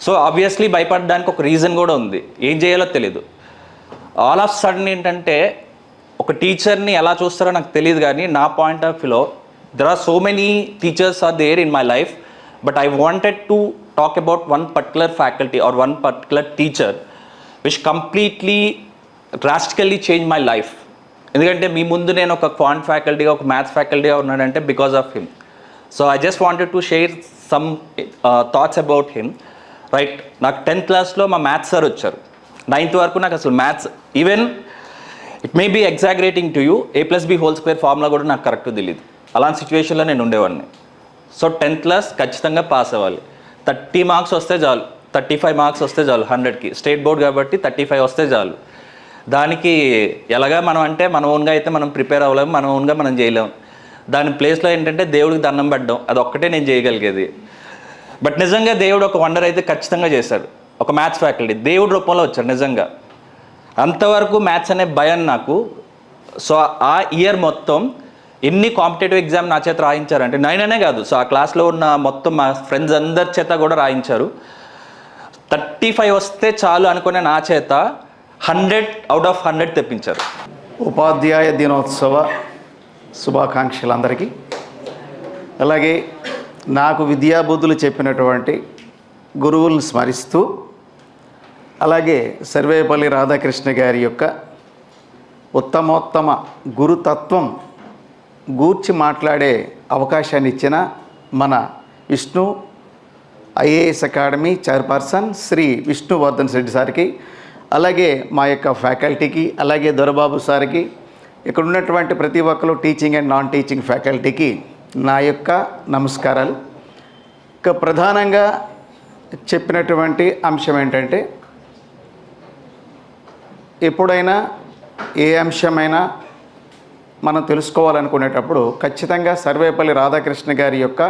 సో ఆబ్వియస్లీ భయపడడానికి ఒక రీజన్ కూడా ఉంది, ఏం చేయాలో తెలియదు. ఆల్ ఆఫ్ సడన్ ఏంటంటే ఒక టీచర్ని ఎలా చూస్తారో నాకు తెలియదు, కానీ నా పాయింట్ ఆఫ్ వ్యూలో there are so many teachers are there in my life, but I wanted to talk about one particular faculty or one particular teacher which completely drastically changed my life. ఎందుకంటే మీ ముందు నేను ఒక quant ఫ్యాకల్టీగా, ఒక maths ఫ్యాకల్టీగా ఉన్నానంటే because of him. So I just wanted to share some thoughts about him. Right, నాకు 10th క్లాస్లో మా maths sir వచ్చారు. 9th వరకు నాకు అసలు maths, even it may be exaggerating to you, a+b² formula కూడా నాకు కరెక్ట్ తెలియదు. అలాంటి సిచ్యువేషన్లో నేను ఉండేవాడిని. సో 10th క్లాస్ ఖచ్చితంగా పాస్ అవ్వాలి, 30 మార్క్స్ వస్తే చాలు, 35 మార్క్స్ వస్తే చాలు 100కి. స్టేట్ బోర్డ్ కాబట్టి 35 వస్తే చాలు. దానికి ఎలాగా మనం అంటే మన ఓన్గా అయితే మనం ప్రిపేర్ అవ్వలేము, మన ఓన్గా మనం చేయలేము. దాని ప్లేస్లో ఏంటంటే దేవుడికి దండం పెట్టడం, అది ఒక్కటే నేను చేయగలిగేది. బట్ నిజంగా దేవుడు ఒక వండర్ అయితే ఖచ్చితంగా చేశాడు. ఒక మ్యాథ్స్ ఫ్యాకల్టీ దేవుడి రూపంలో వచ్చాడు నిజంగా. అంతవరకు మ్యాథ్స్ అనే భయం నాకు. సో ఆ ఇయర్ మొత్తం ఎన్ని కాంపిటేటివ్ ఎగ్జామ్ నా చేత రాయించారంటే 9 అనే కాదు, సో ఆ క్లాస్లో ఉన్న మొత్తం మా ఫ్రెండ్స్ అందరి చేత కూడా రాయించారు. 35 వస్తే చాలు అనుకునే నా చేత 100 out of 100 తెప్పించారు. ఉపాధ్యాయ దినోత్సవ శుభాకాంక్షలందరికీ. అలాగే నాకు విద్యాబుద్ధులు చెప్పినటువంటి గురువులను స్మరిస్తూ, అలాగే సర్వేపల్లి రాధాకృష్ణ గారి యొక్క ఉత్తమోత్తమ గురుతత్వం గూర్చి మాట్లాడే అవకాశాన్ని ఇచ్చిన మన Vishnu IAS academy chairperson Shri Vishnuvardhan Reddy సార్కి, అలాగే మా యొక్క ఫ్యాకల్టీకి, అలాగే దొరబాబు సార్కి, ఇక్కడ ఉన్నటువంటి ప్రతి ఒక్కరు టీచింగ్ అండ్ నాన్ టీచింగ్ ఫ్యాకల్టీకి నా యొక్క నమస్కారాలు. ఇక ప్రధానంగా చెప్పినటువంటి అంశం ఏంటంటే, ఎప్పుడైనా ఏ అంశమైనా మనం తెలుసుకోవాలనుకునేటప్పుడు ఖచ్చితంగా సర్వేపల్లి రాధాకృష్ణ గారి యొక్క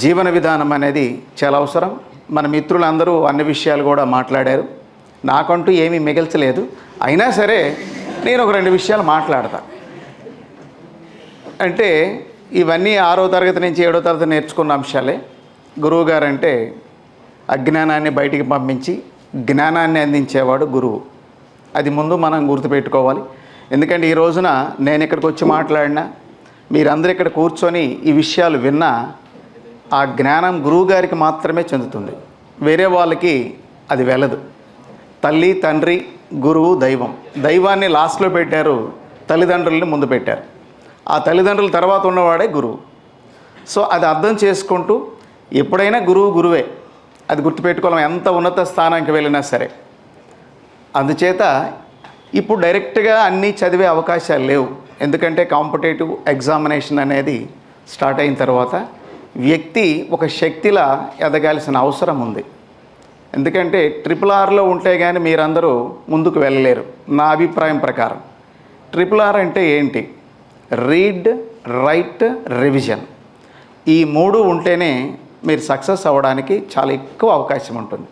జీవన విధానం అనేది చాలా అవసరం. మన మిత్రులందరూ అన్ని విషయాలు కూడా మాట్లాడారు, నాకంటూ ఏమీ మిగల్చలేదు. అయినా సరే నేను ఒక 2 విషయాలు మాట్లాడతా. అంటే ఇవన్నీ 6వ తరగతి నుంచి 7వ తరగతి నేర్చుకున్న అంశాలే. గురువుగారు అంటే అజ్ఞానాన్ని బయటికి పంపించి జ్ఞానాన్ని అందించేవాడు గురువు. అది ముందు మనం గుర్తుపెట్టుకోవాలి. ఎందుకంటే ఈ రోజున నేను ఇక్కడికి వచ్చి మాట్లాడినా, మీరందరూ ఇక్కడ కూర్చొని ఈ విషయాలు విన్నా, ఆ జ్ఞానం గురువుగారికి మాత్రమే చెందుతుంది, వేరే వాళ్ళకి అది వెళ్ళదు. తల్లి, తండ్రి, గురువు, దైవం. దైవాన్ని లాస్ట్లో పెట్టారు, తల్లిదండ్రులని ముందు పెట్టారు. ఆ తల్లిదండ్రుల తర్వాత ఉన్నవాడే గురువు. సో అది అర్థం చేసుకుంటూ ఎప్పుడైనా గురువు గురువే, అది గుర్తుపెట్టుకోవాలి, ఎంత ఉన్నత స్థానానికి వెళ్ళినా సరే. అందుచేత ఇప్పుడు డైరెక్ట్గా అన్నీ చదివే అవకాశాలు లేవు. ఎందుకంటే కాంపిటేటివ్ ఎగ్జామినేషన్ అనేది స్టార్ట్ అయిన తర్వాత వ్యక్తి ఒక శక్తిలా ఎదగాల్సిన అవసరం ఉంది. ఎందుకంటే RRRలో ఉంటే కానీ మీరందరూ ముందుకు వెళ్ళలేరు నా అభిప్రాయం ప్రకారం. RRR అంటే ఏంటి? Read, right, revision. ఈ 3 ఉంటేనే మీరు సక్సెస్ అవ్వడానికి చాలా ఎక్కువ అవకాశం ఉంటుంది.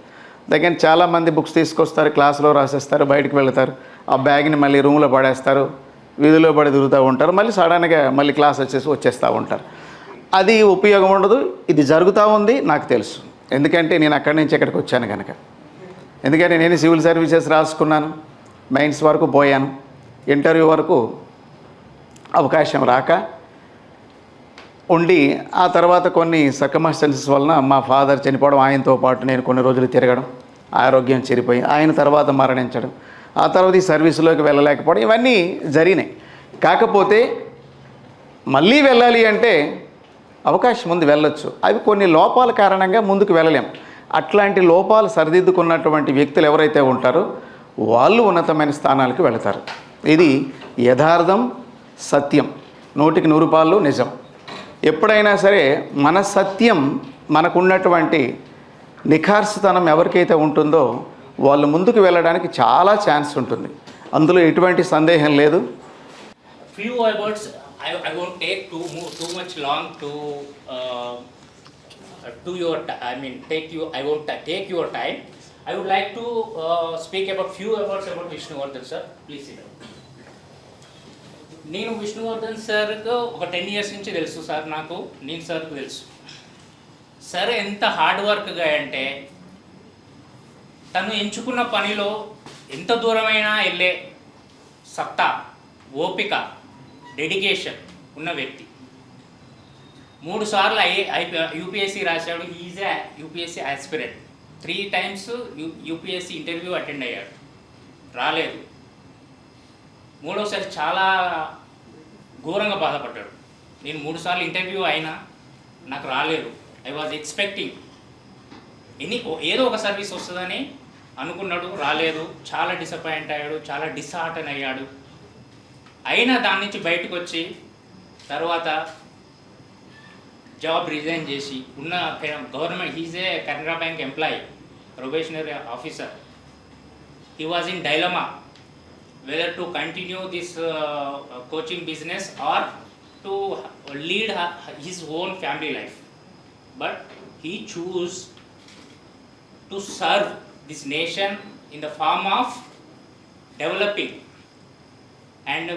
దగ్గర చాలామంది బుక్స్ తీసుకొస్తారు, క్లాస్లో రాసేస్తారు, బయటకు వెళ్తారు, ఆ బ్యాగ్ని మళ్ళీ రూమ్లో పడేస్తారు, వీధిలో పడి తిరుగుతూ ఉంటారు, మళ్ళీ సడన్గా మళ్ళీ క్లాస్ వచ్చేస్తూ ఉంటారు. అది ఉపయోగం ఉండదు. ఇది జరుగుతూ ఉంది నాకు తెలుసు, ఎందుకంటే నేను అక్కడి నుంచి ఇక్కడికి వచ్చాను కనుక. ఎందుకంటే నేను సివిల్ సర్వీసెస్ రాసుకున్నాను, మెయిన్స్ వరకు పోయాను, ఇంటర్వ్యూ వరకు అవకాశం రాక ఉండి, ఆ తర్వాత కొన్ని సర్కమ్స్టాన్సెస్ వలన మా ఫాదర్ చనిపోవడం, ఆయనతో పాటు నేను కొన్ని రోజులు తిరగడం, ఆరోగ్యం చెడిపోయి ఆయన తర్వాత మరణించడం, ఆ తర్వాత ఈ సర్వీసులోకి వెళ్ళలేకపోవడం, ఇవన్నీ జరిగినాయి. కాకపోతే మళ్ళీ వెళ్ళాలి అంటే అవకాశం ఉంది, వెళ్ళొచ్చు. అవి కొన్ని లోపాల కారణంగా ముందుకు వెళ్ళలేం. అట్లాంటి లోపాలు సరిదిద్దుకున్నటువంటి వ్యక్తులు ఎవరైతే ఉంటారో వాళ్ళు ఉన్నతమైన స్థానాలకు వెళతారు. ఇది యథార్థం, సత్యం, 100కి 100 పాళ్ళు నిజం. ఎప్పుడైనా సరే మన సత్యం, మనకున్నటువంటి నిఖార్సుతనం ఎవరికైతే ఉంటుందో వాళ్ళు ముందుకు వెళ్ళడానికి చాలా ఛాన్స్ ఉంటుంది. అందులో ఎటువంటి సందేహం లేదు. Few words, I won't take too much long to do your. I won't take your time. I would like to speak about few words about Vishnuvardhan sir. Please sit down. నేను విష్ణువర్ధన్ సార్కు ఒక 10 years నుంచి తెలుసు sir. నేను సార్కు తెలుసు. Sir ఎంత hard వర్క్గా అంటే తను ఎంచుకున్న పనిలో ఎంత దూరమైనా వెళ్ళే సత్తా, ఓపిక, డెడికేషన్ ఉన్న వ్యక్తి. 3 సార్లు యూపీఎస్సీ రాశాడు. Is a UPSC aspirant. 3 times UPSC interview attend అయ్యాడు, రాలేదు. 3వసారి చాలా ఘోరంగా బాధపడ్డాడు. నేను 3 సార్లు ఇంటర్వ్యూ అయినా నాకు రాలేదు. ఐ వాజ్ ఎక్స్పెక్టింగ్ ఏదో ఒక సర్వీస్ వస్తుందని అనుకున్నాడు, రాలేదు. చాలా డిసప్పాయింట్ అయ్యాడు, చాలా డిస్హార్టన్ అయ్యాడు. అయినా దాని నుంచి బయటకు వచ్చి తర్వాత జాబ్ రిజైన్ చేసి ఉన్న government, he's a Canara bank employee, probationary officer. He was in dilemma whether to continue this coaching business or to lead his own family life. But he chose to serve this nation in the form of developing and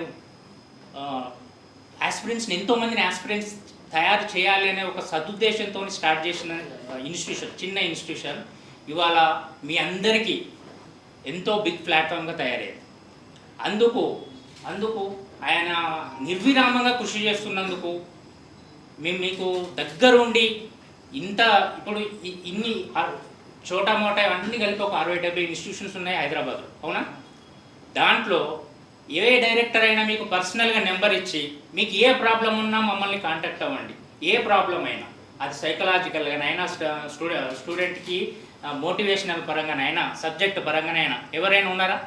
aspirants, ఎంతోమందిని aspirants తయారు చేయాలి అనే ఒక సదుద్దేశంతో start చేసిన institution, చిన్న institution ఇవాళ మీ అందరికీ ఎంతో బిగ్ ప్లాట్ఫామ్గా తయారైంది. అందుకు ఆయన నిర్విరామంగా కృషి చేస్తున్నందుకు మేము మీకు దగ్గరుండి ఇప్పుడు ఇన్ని చోటా మోటా అన్నీ కలిపి ఒక 60-70 ఇన్స్టిట్యూషన్స్ ఉన్నాయి హైదరాబాద్లో, అవునా? దాంట్లో ఏ డైరెక్టర్ అయినా మీకు పర్సనల్గా నెంబర్ ఇచ్చి మీకు ఏ ప్రాబ్లం ఉన్నా మమ్మల్ని కాంటాక్ట్ అవ్వండి. ఏ ప్రాబ్లం అయినా, అది సైకలాజికల్గానైనా, స్టూడెంట్కి మోటివేషనల్ పరంగానైనా, సబ్జెక్ట్ పరంగానైనా ఎవరైనా ఉన్నారా?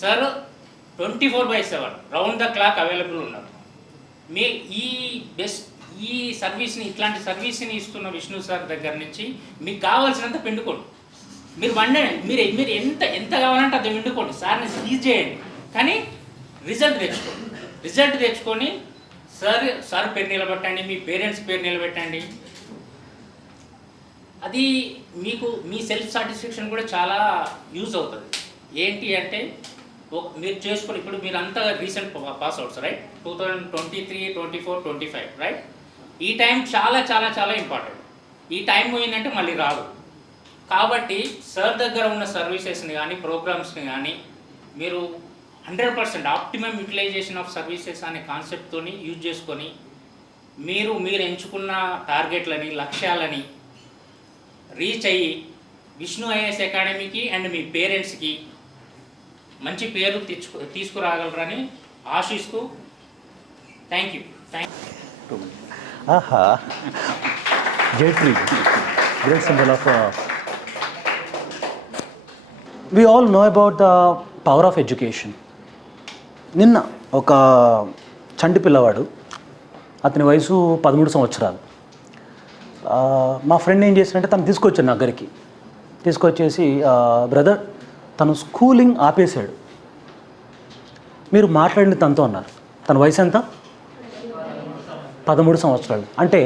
Sir 24/7 round the clock available ఉన్నారు. మీ ఈ సర్వీస్ని, ఇట్లాంటి సర్వీస్ని ఇస్తున్న విష్ణు సార్ దగ్గర నుంచి మీకు కావాల్సినంత పిండుకోండి. మీరు వండండి, మీరు ఎంత కావాలంటే అది పిండుకోండి, సార్ని సీజ్ చేయండి. కానీ రిజల్ట్ తెచ్చుకొని సార్ పేరు నిలబెట్టండి, మీ పేరెంట్స్ పేరు నిలబెట్టండి. అది మీకు మీ సెల్ఫ్ సాటిస్ఫాక్షన్ కూడా చాలా యూజ్ అవుతుంది. ఏంటి అంటే మీరు చేసుకుని, ఇప్పుడు మీరు అంతా recent pass outs, right? 2023, 24, 25, right? ఈ టైం చాలా చాలా చాలా ఇంపార్టెంట్. ఈ టైం పోయిందంటే మళ్ళీ రాదు. కాబట్టి సార్ దగ్గర ఉన్న సర్వీసెస్ని కానీ, ప్రోగ్రామ్స్ని కానీ మీరు 100% ఆప్టిమమ్ యూటిలైజేషన్ ఆఫ్ సర్వీసెస్ అనే కాన్సెప్ట్తో యూజ్ చేసుకొని మీరు ఎంచుకున్న టార్గెట్లని, లక్ష్యాలని రీచ్ అయ్యి విష్ణు ఐఏఎస్ అకాడమీకి అండ్ మీ పేరెంట్స్కి మంచి పేరు తీసుకురాగలరని ఆశిస్తూ thank you. Jayatri, great symbol of. We all know about the power of education. నిన్న ఒక చంటి పిల్లవాడు, అతని వయసు 13 సంవత్సరాలు. మా ఫ్రెండ్ ఏం చేశాడంటే తను తీసుకొచ్చాడు నా దగ్గరికి. తీసుకొచ్చేసి బ్రదర్ తను స్కూలింగ్ ఆపేశాడు, మీరు మాట్లాడింది తనతో అన్నారు. తన వయసు ఎంత? 13 సంవత్సరాలు. అంటే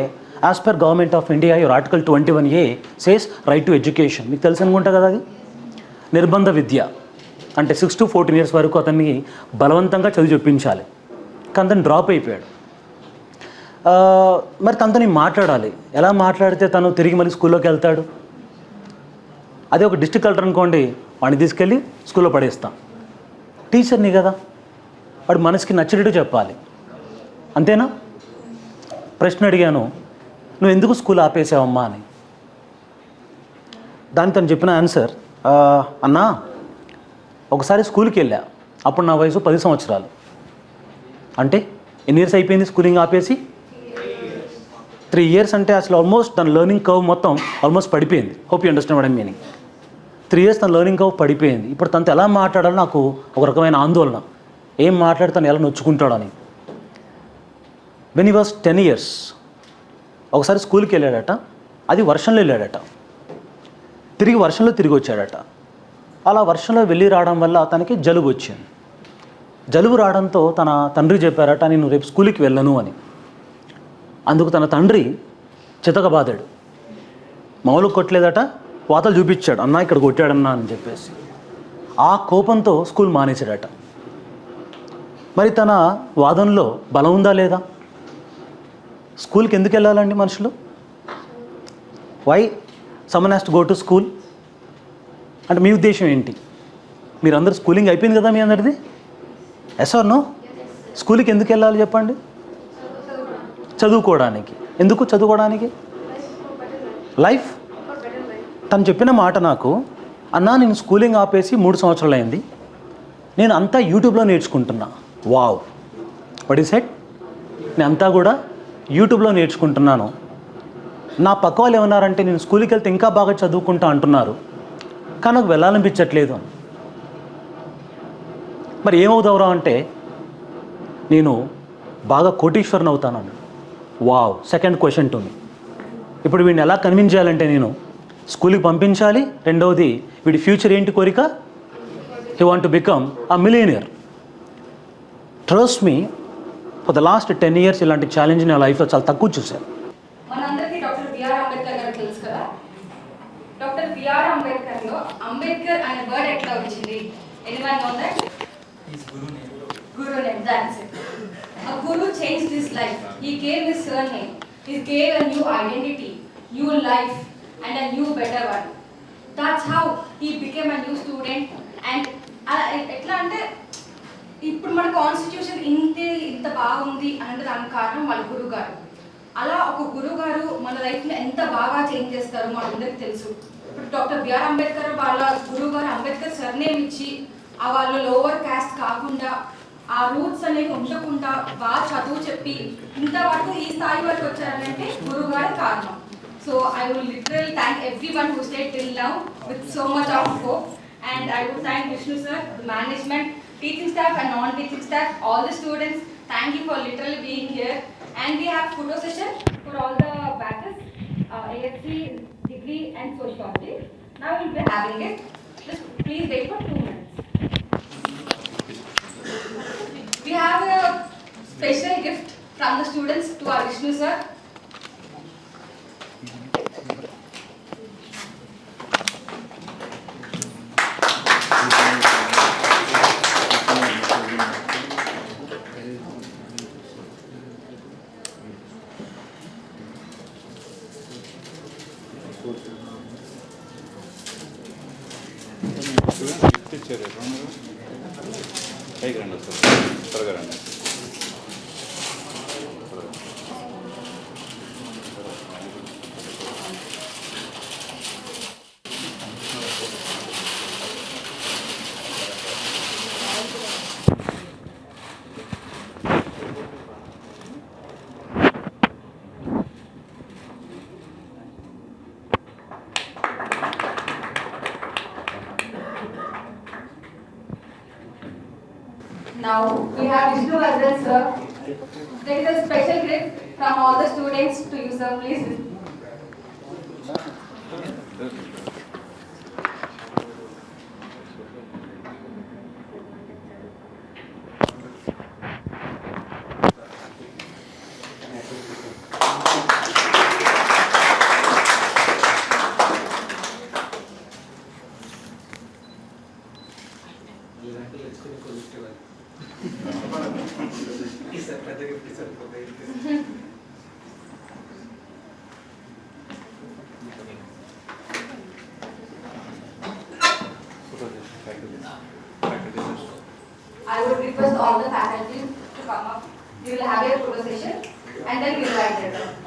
as per government of India your article 21A says right to education. మీకు తెలిసి అనుకుంటా కదా, అది నిర్బంధ విద్య అంటే 6 to 14 years వరకు అతన్ని బలవంతంగా చదివి చెప్పించాలి. కానీ తను డ్రాప్ అయిపోయాడు. మరి తనతో నేను మాట్లాడాలి. ఎలా మాట్లాడితే తను తిరిగి మళ్ళీ స్కూల్లోకి వెళ్తాడు? అదే ఒక డిస్ట్రిక్ట్ కలెక్టర్ అనుకోండి, వాడిని తీసుకెళ్ళి స్కూల్లో పడేస్తాం. టీచర్ని కదా, వాడు మనసుకి నచ్చినట్టు చెప్పాలి, అంతేనా? ప్రశ్న అడిగాను, నువ్వు ఎందుకు స్కూల్ ఆపేసావమ్మా అని. దానికి తను చెప్పిన ఆన్సర్, అన్నా ఒకసారి స్కూల్కి వెళ్ళా, అప్పుడు నా వయసు 10 సంవత్సరాలు. అంటే ఎన్ని ఇయర్స్ అయిపోయింది స్కూలింగ్ ఆపేసి? 3 years అంటే అసలు ఆల్మోస్ట్ తన లెర్నింగ్ కర్వ్ మొత్తం ఆల్మోస్ట్ పడిపోయింది. Hope you understand what I meaning. 3 years తన లెర్నింగ్ కర్వ్ పడిపోయింది. ఇప్పుడు తనతో ఎలా మాట్లాడాలో నాకు ఒక రకమైన ఆందోళన, ఏం మాట్లాడితే ఎలా నొచ్చుకుంటాడని. వెన్ హీ వాస్ 10 years ఒకసారి స్కూల్కి వెళ్ళాడట, అది వర్షంలో వెళ్ళాడట, తిరిగి వర్షంలో తిరిగి వచ్చాడట. అలా వర్షంలో వెళ్ళి రావడం వల్ల తనకి జలుబు వచ్చింది. జలుబు రావడంతో తన తండ్రి చెప్పారట, నేను రేపు స్కూల్కి వెళ్ళను అని. అందుకు తన తండ్రి చితకబాదాడు, మామూలు కొట్టలేదట, వాతలు చూపించాడు, అన్న ఇక్కడ కొట్టాడన్నా అని చెప్పేసి. ఆ కోపంతో స్కూల్ మానేశాడట. మరి తన వాదనలో బలం ఉందా లేదా? స్కూల్కి ఎందుకు వెళ్ళాలండి మనుషులు? Why someone has to go to school అంటే మీ ఉద్దేశం ఏంటి? మీరందరూ స్కూలింగ్ అయిపోయింది కదా మీ అందరిది? Yes or no? స్కూల్కి ఎందుకు వెళ్ళాలి చెప్పండి? చదువుకోవడానికి. ఎందుకు చదువుకోవడానికి? లైఫ్. తను చెప్పిన మాట నాకు, అన్నా నేను స్కూలింగ్ ఆపేసి 3 సంవత్సరాలు అయింది, నేను అంతా యూట్యూబ్లో నేర్చుకుంటున్నా. Wow, what is set? నేను అంతా కూడా యూట్యూబ్లో నేర్చుకుంటున్నాను. నా పక్క వాళ్ళు ఏమన్నారంటే నేను స్కూల్కి వెళ్తే ఇంకా బాగా చదువుకుంటా అంటున్నారు, కానీ నాకు వెళ్ళాలనిపించట్లేదు అని. మరి ఏమవుతావురా అంటే నేను బాగా కోటీశ్వరుని అవుతానని. Wow, second question to me. ఇప్పుడు వీడిని ఎలా కన్విన్స్ చేయాలంటే నేను స్కూల్కి పంపించాలి. రెండవది వీడి ఫ్యూచర్ ఏంటి కోరిక? He want to become a millionaire. Trust me, for the last 10 years ఇలాంటి ఛాలెంజ్ నా లైఫ్లో చాలా తక్కువ చూశాను. మనందరికీ డాక్టర్ బిఆర్ అంబేద్కర్ గారు తెలుసు కదా. డాక్టర్ బిఆర్ అంబేద్కర్లో అంబేద్కర్ అనే వర్డ్ ఎట్లా వచ్చింది? Anyone know that? Guru name, that's it. A guru changed his life. He gave his surname. He gave a new identity, new life, and a new better one. That's how he became a new student. And ఎట్లా అంటే ఇప్పుడు మన constitution ఇంత బాగుంది అంటే దానికి కారణం వాళ్ళ గురువు గారు. అలా ఒక గురువు గారు మన లైఫ్ని ఎంత బాగా చేంజ్ చేస్తారో మనందరికీ తెలుసు. ఇప్పుడు డాక్టర్ బిఆర్ అంబేద్కర్ వాళ్ళ గురువు గారు అంబేద్కర్ సర్నేమ్ ఇచ్చి వాళ్ళ లోవర్ క్యాస్ట్ కాకుండా ఆ రూట్స్ అనేవి ఉండకుండా బాగా చదువు చెప్పి ఇంతవరకు ఈ స్థాయి వరకు వచ్చారంటే గురువు గారి కారణం. So I will literally thank everyone who stayed till now with so much of hope. And I would thank Vishnu sir, the management, teaching staff and non-teaching staff, all the students. Thank you for literally being here. And we have photo session for all the batches, ASC, degree and sociology. Now we'll be having it. Just please wait for 2 minutes. We have a special gift from the students to our Vishnu sir. పైకి రండి sir, త్వరగా రండి. Now we have Vishnu Vardhan sir. There is a special gift from all the students to you sir, please. I would request all the faculty to come up. We will have a photo session and then we will write it.